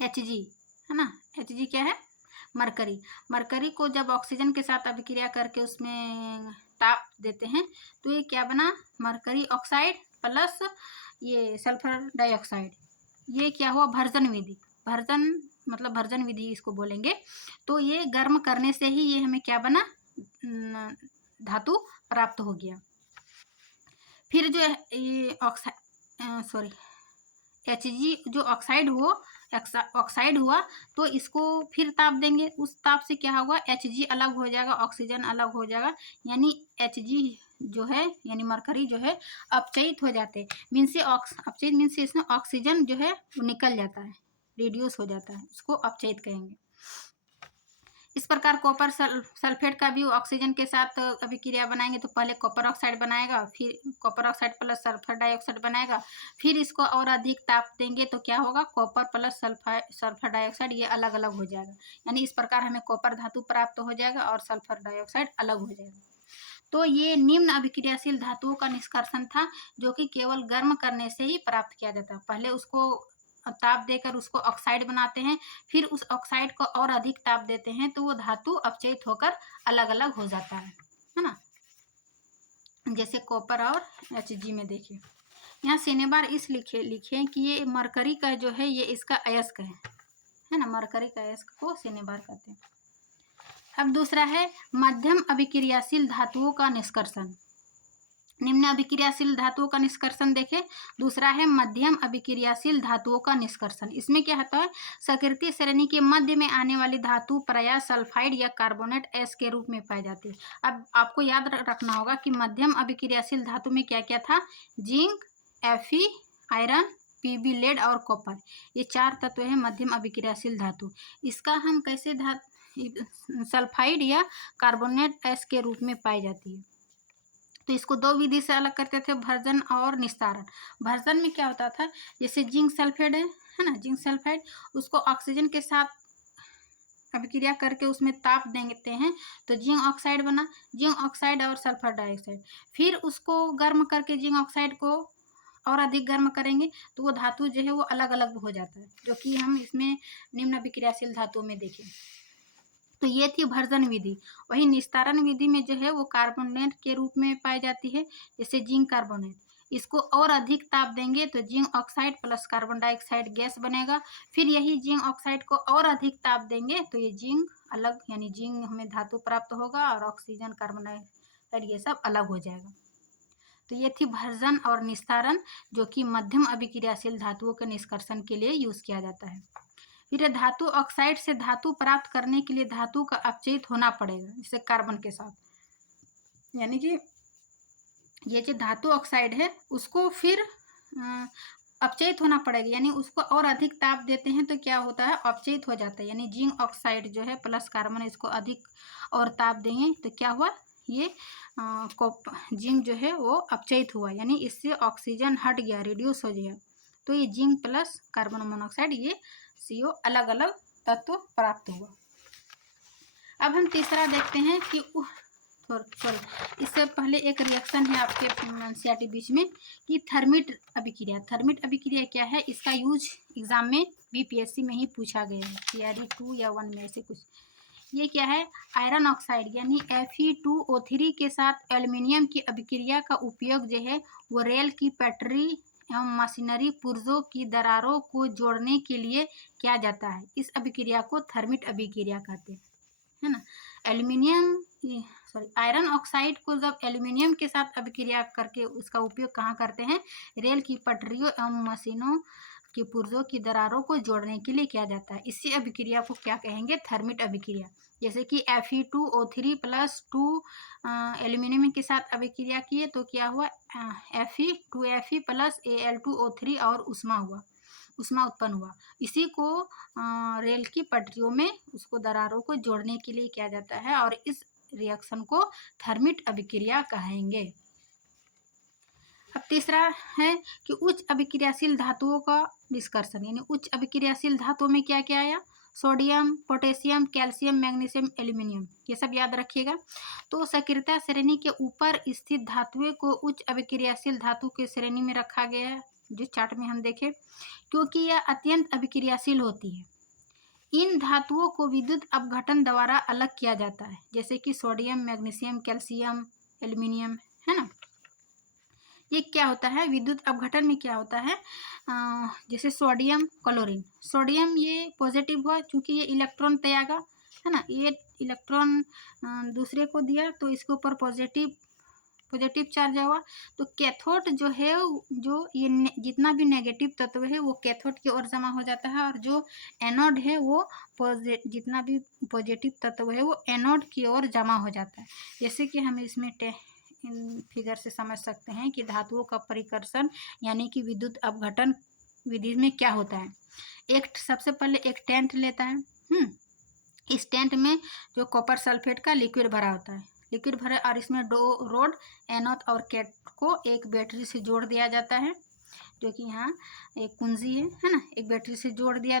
Hg है ना, Hg क्या है, मरकरी। मरकरी को जब ऑक्सीजन के साथ अभिक्रिया करके उसमें ताप देते हैं तो ये क्या बना, मरकरी ऑक्साइड प्लस ये सल्फर डाइऑक्साइड। ये क्या हुआ, भर्जन विधि। भर्जन मतलब भर्जन विधि इसको बोलेंगे। तो ये गर्म करने से ही ये हमें क्या बना, धातु प्राप्त हो गया। फिर जो ये Hg जो ऑक्साइड हुआ तो इसको फिर ताप देंगे, उस ताप से क्या होगा, Hg अलग हो जाएगा, ऑक्सीजन अलग हो जाएगा, यानी Hg जो है यानी मरकरी जो है अपचयित हो जाते हैं। अपचयित मीन से इसमें ऑक्सीजन जो है वो निकल जाता है, रिड्यूस हो जाता है, उसको अपचयित कहेंगे। इस प्रकार कॉपर सल्फेट का भी ऑक्सीजन के साथ अभिक्रिया बनाएंगे तो पहले कॉपर ऑक्साइड बनाएगा, फिर copper oxide plus sulphur dioxide बनाएगा, फिर इसको और अधिक ताप देंगे तो क्या होगा, कॉपर प्लस सल्फर डाइऑक्साइड ये अलग अलग हो जाएगा, यानी इस प्रकार हमें कॉपर धातु प्राप्त हो जाएगा और सल्फर डाइऑक्साइड अलग हो जाएगा। तो ये निम्न अभिक्रियाशील धातुओं का निष्कर्षण था जो कि केवल गर्म करने से ही प्राप्त किया जाता है। पहले उसको ताप देकर उसको ऑक्साइड बनाते हैं, फिर उस ऑक्साइड को और अधिक ताप देते हैं तो वो धातु अपचयित होकर अलग अलग हो जाता है ना। जैसे कॉपर और Hg में देखिए, यहाँ सिनेबार इस लिखे कि ये मरकरी का जो है ये इसका अयस्क है ना, मरकरी का अयस्क को सिनेबार कहते हैं। अब दूसरा है मध्यम अभिक्रियाशील धातुओं का निष्कर्षण। निम्न अभिक्रियाशील धातुओं का निष्कर्षण देखें। दूसरा है मध्यम अभिक्रियाशील धातुओं का निष्कर्षण। इसमें क्या होता है, सक्रिय श्रेणी के मध्य में आने वाली धातु प्रायः सल्फाइड या कार्बोनेट एस के रूप में पाई जाती है। अब आपको याद रखना होगा कि मध्यम अभिक्रियाशील धातु में क्या क्या था, zinc, Fe, iron, Pb lead और कॉपर, ये 4 तत्व है मध्यम अभिक्रियाशील धातु। इसका हम कैसे सल्फाइड या कार्बोनेट एस के रूप में पाई जाती है। तो इसको 2 विधि से अलग करते थे, भर्जन और निस्तारण। भर्जन में क्या होता था, जैसे जिंक सल्फेट है ना, जिंक सल्फाइड, उसको ऑक्सीजन के साथ अभिक्रिया करके उसमें ताप देते हैं तो जिंक ऑक्साइड बना, जिंक ऑक्साइड और सल्फर डाइऑक्साइड। फिर उसको गर्म करके जिंक ऑक्साइड को और अधिक गर्म करेंगे तो वो धातु जो है वो अलग अलग हो जाता है, जो कि हम इसमें निम्न अभिक्रियाशील धातुओं में देखें। तो ये थी भर्जन विधि। वही निस्तारण विधि में जो है वो कार्बोनेट के रूप में पाई जाती है, जैसे जिंक कार्बोनेट। इसको और अधिक ताप देंगे तो zinc oxide plus carbon dioxide gas बनेगा। फिर यही जिंक ऑक्साइड को और अधिक ताप देंगे तो ये जिंक अलग, यानी जिंक हमें धातु प्राप्त होगा और ऑक्सीजन, कार्बन डाइऑक्साइड ये सब अलग हो जाएगा। तो ये थी भर्जन और निस्तारण, जो कि मध्यम अभिक्रियाशील धातुओं के निष्कर्षण के लिए यूज किया जाता है। फिर धातु ऑक्साइड से धातु प्राप्त करने के लिए धातु का अपचयित होना पड़ेगा, जैसे कार्बन के साथ, यानी कि ये जो धातु ऑक्साइड है उसको फिर अपचयित होना पड़ेगा, यानी उसको और अधिक ताप देते हैं तो क्या होता है, अपचयित हो जाता है। यानी जिंक ऑक्साइड जो है प्लस कार्बन, इसको अधिक और ताप देंगे तो क्या हुआ, ये जिंक जो है वो अपचयित हुआ, यानी इससे ऑक्सीजन हट गया, रिड्यूस हो गया। तो ये जिंक प्लस कार्बन मोनोऑक्साइड, ये CO अलग अलग तत्व प्राप्त हुआ। अब हम तीसरा देखते हैं कि इससे पहले एक रिएक्शन है आपके NCERT बीच में कि थर्मिट अभिक्रिया। थर्मिट अभिक्रिया क्या है, इसका यूज एग्जाम में बीपीएससी में ही पूछा गया है, सीआरई 2 या 1 में से कुछ। ये क्या है, आयरन ऑक्साइड यानी Fe2O3 के साथ एल्युमिनियम की अभिक्रिया का उपयोग जो है वो रेल की पटरी एवं मशीनरी पुर्जों की दरारों को जोड़ने के लिए किया जाता है। इस अभिक्रिया को थर्मिट अभिक्रिया कहते हैं, है ना। आयरन ऑक्साइड को जब एल्युमिनियम के साथ अभिक्रिया करके उसका उपयोग कहाँ करते हैं, रेल की पटरियों एवं मशीनों की पुर्जों की दरारों को जोड़ने के लिए किया जाता है। इसी अभिक्रिया को क्या कहेंगे, थर्मिट अभिक्रिया। जैसे कि Fe2O3 प्लस 2 एल्यूमिनियम के साथ अभिक्रिया किए तो क्या हुआ, Fe2Fe प्लस Al2O3 और उष्मा उत्पन्न हुआ। इसी को रेल की पटरियों में उसको दरारों को जोड़ने के लिए किया जाता है और इस रिएक्शन को थर्मिट अभिक्रिया कहेंगे। अब तीसरा है कि उच्च अभिक्रियाशील धातुओं का निष्कर्षण, यानी उच्च अभिक्रियाशील धातुओं में क्या क्या आया, sodium, potassium, calcium, magnesium, aluminium, ये सब याद रखिएगा। तो सक्रियता श्रेणी के ऊपर स्थित धातुओं को उच्च अभिक्रियाशील धातु के श्रेणी में रखा गया है, जिस चार्ट में हम देखें, क्योंकि यह अत्यंत अभिक्रियाशील होती है। इन धातुओं को विद्युत अपघटन द्वारा अलग किया जाता है, जैसे कि सोडियम, मैग्नीशियम, कैल्शियम, एल्यूमिनियम, है ना। ये क्या होता है, विद्युत अपघटन में क्या होता है, जैसे सोडियम क्लोरीन, सोडियम ये पॉजिटिव हुआ क्योंकि ये इलेक्ट्रॉन त्यागा, है ना, ये इलेक्ट्रॉन दूसरे को दिया तो इसके ऊपर पॉजिटिव चार्ज हुआ। तो कैथोड जो है, जो ये जितना भी नेगेटिव तत्व है वो कैथोड की ओर जमा हो जाता है, और जो एनोड है वो जितना भी पॉजिटिव तत्व है वो एनोड की ओर जमा हो जाता है। जैसे कि हम इसमें इन फिगर से समझ सकते हैं कि धातुओं का परिकर्षण यानी कि विद्युत अपघटन विधि में क्या होता है। एक सबसे पहले एक टेंट लेता है, इस टेंट में जो कॉपर सल्फेट का लिक्विड भरा होता है, लिक्विड भरा, और इसमें दो रोड एनोड और कैथ को एक बैटरी से जोड़ दिया जाता है, जो कि यहाँ एक कुंजी है ना, एक बैटरी से जोड़ दिया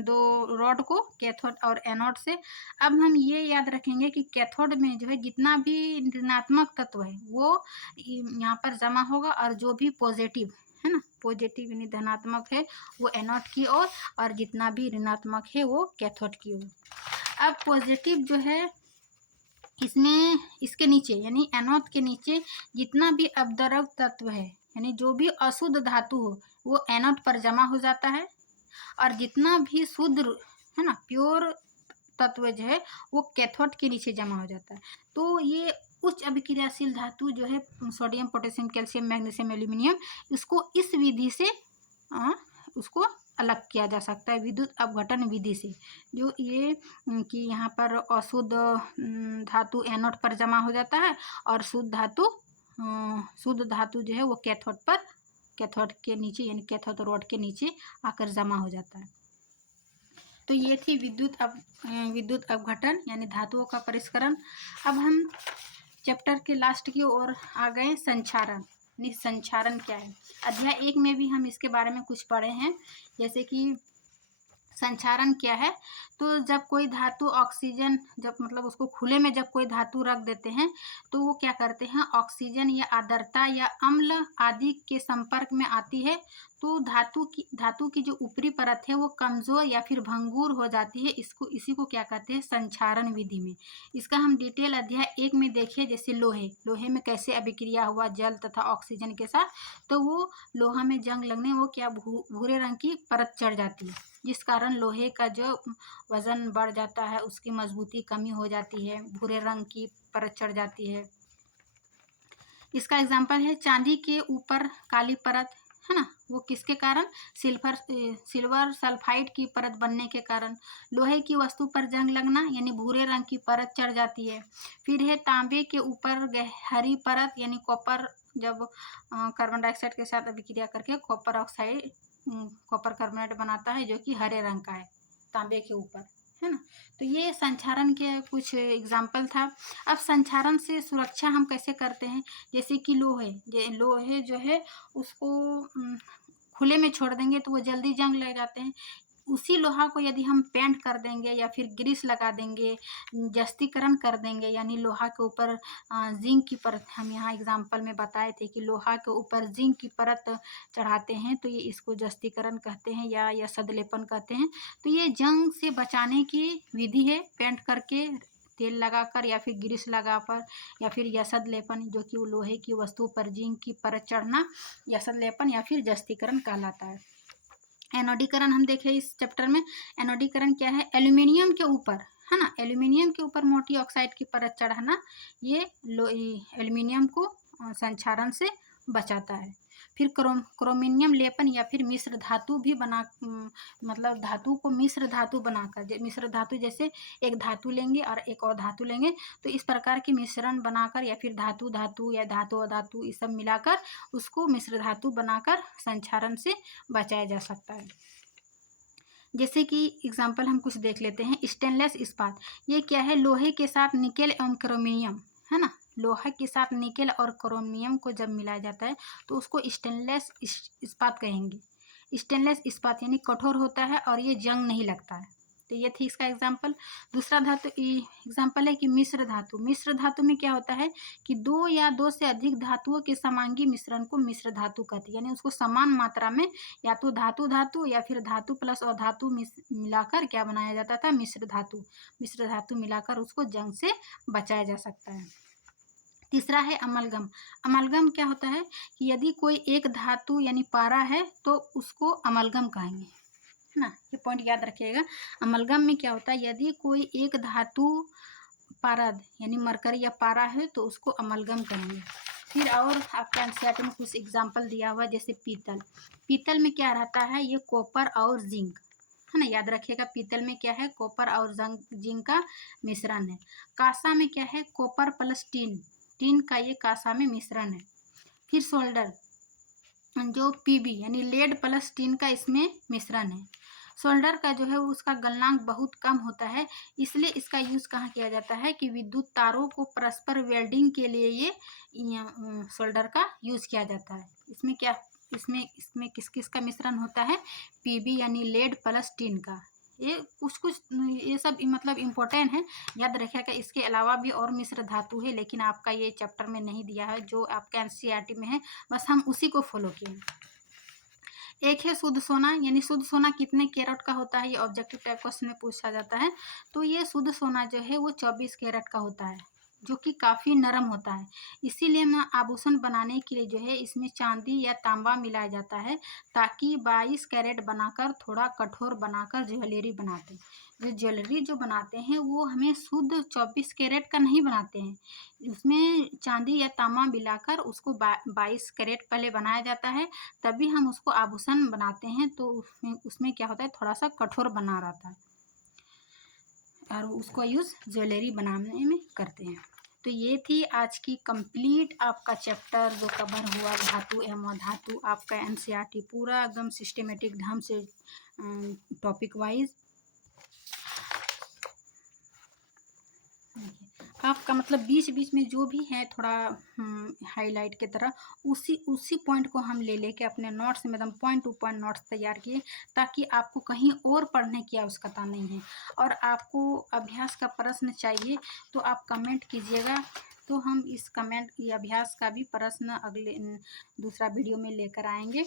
दो रॉड को कैथोड और एनोड से। अब हम ये याद रखेंगे कि कैथोड में जो है जितना भी ऋणात्मक तत्व है वो यहाँ पर जमा होगा, और जो भी पॉजिटिव है ना, पॉजिटिव यानी धनात्मक है वो एनोड की ओर, और जितना भी ऋणात्मक है वो कैथोड की ओर। अब पॉजिटिव जो है इसमें इसके नीचे यानी एनोड के नीचे जितना भी अपद्रव तत्व है यानी जो भी अशुद्ध धातु हो वो एनोड पर जमा हो जाता है, और जितना भी शुद्ध है ना प्योर तत्व जो है वो कैथोड के नीचे जमा हो जाता है। तो ये उच्च अभिक्रियाशील धातु जो है sodium, potassium, calcium, magnesium, aluminium, इसको इस विधि से उसको अलग किया जा सकता है, विद्युत अपघटन विधि से। जो ये कि यहाँ पर अशुद्ध धातु एनोड पर जमा हो जाता है, और शुद्ध धातु जो है वो कैथोड के नीचे यानी कैथोड रॉड के नीचे आकर जमा हो जाता है। तो ये थी विद्युत अपघटन यानी धातुओं का परिष्करण। अब हम चैप्टर के लास्ट की ओर आ गए, संक्षारण। संक्षारण क्या है, अध्याय 1 में भी हम इसके बारे में कुछ पढ़े हैं। जैसे कि संक्षारण क्या है, तो जब कोई धातु ऑक्सीजन, जब मतलब उसको खुले में जब कोई धातु रख देते हैं तो वो क्या करते हैं, ऑक्सीजन या आर्द्रता या अम्ल आदि के संपर्क में आती है तो धातु की जो ऊपरी परत है वो कमजोर या फिर भंगुर हो जाती है। इसी को क्या कहते हैं, संक्षारण विधि में। इसका हम डिटेल अध्याय 1 में देखिए। जैसे लोहे में कैसे अभिक्रिया हुआ जल तथा ऑक्सीजन के साथ, तो वो लोहा में जंग लगने वो क्या भूरे रंग की परत चढ़ जाती है, जिस कारण लोहे का जो वजन बढ़ जाता है, उसकी मजबूती कमी हो जाती है, भूरे रंग की परत चढ़ जाती है। इसका एग्जाम्पल है चांदी के ऊपर काली परत, है ना, वो किसके कारण, सिल्वर सल्फाइड की परत बनने के कारण। लोहे की वस्तु पर जंग लगना यानी भूरे रंग की परत चढ़ जाती है। फिर है तांबे के ऊपर गहरी परत यानी कॉपर, जब कार्बन डाइऑक्साइड के साथ अभिक्रिया करके कॉपर कार्बोनेट बनाता है जो कि हरे रंग का है तांबे के ऊपर, है ना। तो ये संक्षारण के कुछ एग्जाम्पल था। अब संक्षारण से सुरक्षा हम कैसे करते हैं, जैसे कि लोहे जो है उसको खुले में छोड़ देंगे तो वो जल्दी जंग लग जाते हैं। उसी लोहा को यदि हम पेंट कर देंगे या फिर ग्रीस लगा देंगे, जस्तीकरण कर देंगे, यानी लोहा के ऊपर जिंक की परत, हम यहाँ एग्जाम्पल में बताए थे कि लोहा के ऊपर जिंक की परत चढ़ाते हैं तो ये इसको जस्तीकरण कहते हैं या सदलेपन कहते हैं। तो ये जंग से बचाने की विधि है, पेंट करके, तेल लगाकर या फिर ग्रीस लगाकर या फिर यसद लेपन, जो कि लोहे की वस्तु पर जिंक की परत चढ़ना यसद लेपन या फिर जस्तीकरण कहलाता है। एनोडीकरण हम देखें इस चैप्टर में। एनोडीकरण क्या है? एल्यूमिनियम के ऊपर, है ना, एल्यूमिनियम के ऊपर मोटी ऑक्साइड की परत चढ़ाना, ये एल्यूमिनियम को संक्षारण से बचाता है। फिर क्रोमिनियम लेपन या फिर मिश्र धातु भी मतलब धातु को मिश्र धातु बनाकर, मिश्र धातु जैसे एक धातु लेंगे और एक और धातु लेंगे, तो इस प्रकार के मिश्रण बनाकर या फिर धातु धातु या धातु अधातु ये सब मिलाकर उसको मिश्र धातु बनाकर संक्षारण से बचाया जा सकता है। जैसे कि एग्जाम्पल हम कुछ देख लेते हैं। स्टेनलेस इस्पात, ये क्या है? लोहे के साथ निकेल एवं क्रोमियम, है ना, लोहा के साथ निकेल और क्रोमियम को जब मिलाया जाता है तो उसको स्टेनलेस इस्पात कहेंगे। स्टेनलेस इस्पात यानी कठोर होता है और ये जंग नहीं लगता है। तो ये थी इसका एग्जाम्पल। दूसरा धातु एग्जाम्पल है कि मिश्र धातु। मिश्र धातु में क्या होता है कि दो या दो से अधिक धातुओं के समांगी मिश्रण को मिश्र धातु कहती है, यानी उसको समान मात्रा में या तो धातु धातु या फिर धातु प्लस और धातु मिलाकर क्या बनाया जाता था? मिश्र धातु। मिश्र धातु मिलाकर उसको जंग से बचाया जा सकता है। तीसरा है अमलगम। अमलगम क्या होता है कि यदि कोई एक धातु यानी पारा है तो उसको अमलगम कहेंगे, है ना, ये पॉइंट याद रखिएगा। अमलगम में क्या होता है? यदि कोई एक धातु पारद यानी मरकरी या पारा है तो उसको अमलगम कहेंगे। फिर और आपका एनसीईआरटी में कुछ एग्जाम्पल दिया हुआ है, जैसे पीतल। पीतल में क्या रहता है? ये कॉपर और जिंक, है ना, याद रखिएगा। पीतल में क्या है? कॉपर और जिंक का मिश्रण है। कांसा में क्या है? कॉपर प्लस टीन, टीन का ये कांसा में मिश्रण है। फिर सोल्डर, जो पीबी यानी लेड प्लस टीन का इसमें मिश्रण है। सोल्डर का जो है उसका गलनांक बहुत कम होता है, इसलिए इसका यूज़ कहाँ किया जाता है कि विद्युत तारों को परस्पर वेल्डिंग के लिए ये सोल्डर का यूज़ किया जाता है। इसमें क्या, इसमें किस किस का मिश्रण होता है? पीबी यानी लेड प्लस टीन का। ये कुछ ये सब मतलब इम्पोर्टेंट है, याद रखिएगा। इसके अलावा भी और मिश्र धातु है, लेकिन आपका ये चैप्टर में नहीं दिया है, जो आपका एनसीईआरटी में है, बस हम उसी को फॉलो किए। एक है शुद्ध सोना, यानी शुद्ध सोना कितने कैरेट का होता है? ये ऑब्जेक्टिव टाइप क्वेश्चन में पूछा जाता है। तो ये शुद्ध सोना जो है वो 24 कैरेट का होता है, जो कि काफ़ी नरम होता है। इसीलिए ना आभूषण बनाने के लिए जो है इसमें चांदी या तांबा मिलाया जाता है, ताकि 22 कैरेट बनाकर थोड़ा कठोर बनाकर ज्वेलरी बनाते हैं। जो ज्वेलरी जो बनाते हैं वो हमें शुद्ध 24 कैरेट का नहीं बनाते हैं, उसमें चांदी या तांबा मिलाकर उसको 22 कैरेट पहले बनाया जाता है, तभी हम उसको आभूषण बनाते हैं। तो उसमें क्या होता है? थोड़ा सा कठोर बना रहता है और उसको यूज़ ज्वेलरी बनाने में करते हैं। तो ये थी आज की कंप्लीट आपका चैप्टर जो कवर हुआ धातु एवं अधातु। आपका एनसीईआरटी पूरा एकदम सिस्टमेटिक ढंग से टॉपिक वाइज आपका मतलब बीच बीच में जो भी है थोड़ा हाईलाइट की तरह उसी पॉइंट को हम ले लेके अपने नोट्स में एकदम पॉइंट टू पॉइंट नोट्स तैयार किए, ताकि आपको कहीं और पढ़ने की आवश्यकता नहीं है। और आपको अभ्यास का प्रश्न चाहिए तो आप कमेंट कीजिएगा, तो हम इस कमेंट या अभ्यास का भी प्रश्न अगले दूसरा वीडियो में लेकर आएंगे।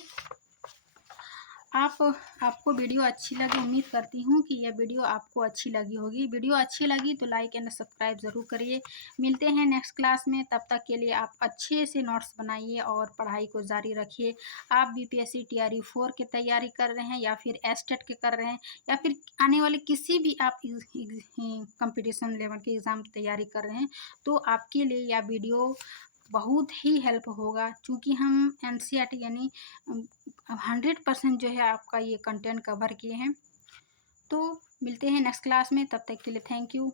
आपको वीडियो अच्छी लगी, उम्मीद करती हूँ कि यह वीडियो आपको अच्छी लगी होगी। वीडियो अच्छी लगी तो लाइक एंड सब्सक्राइब ज़रूर करिए। मिलते हैं नेक्स्ट क्लास में, तब तक के लिए आप अच्छे से नोट्स बनाइए और पढ़ाई को जारी रखिए। आप बीपीएससी टीआरई 4 की तैयारी कर रहे हैं या फिर एस्टेट के कर रहे हैं या फिर आने वाले किसी भी आप कंपटीशन लेवल के एग्ज़ाम की तैयारी कर रहे हैं, तो आपके लिए यह वीडियो बहुत ही हेल्प होगा, क्योंकि हम एनसीईआरटी यानी 100% जो है आपका ये कंटेंट कवर किए हैं। तो मिलते हैं नेक्स्ट क्लास में, तब तक के लिए थैंक यू।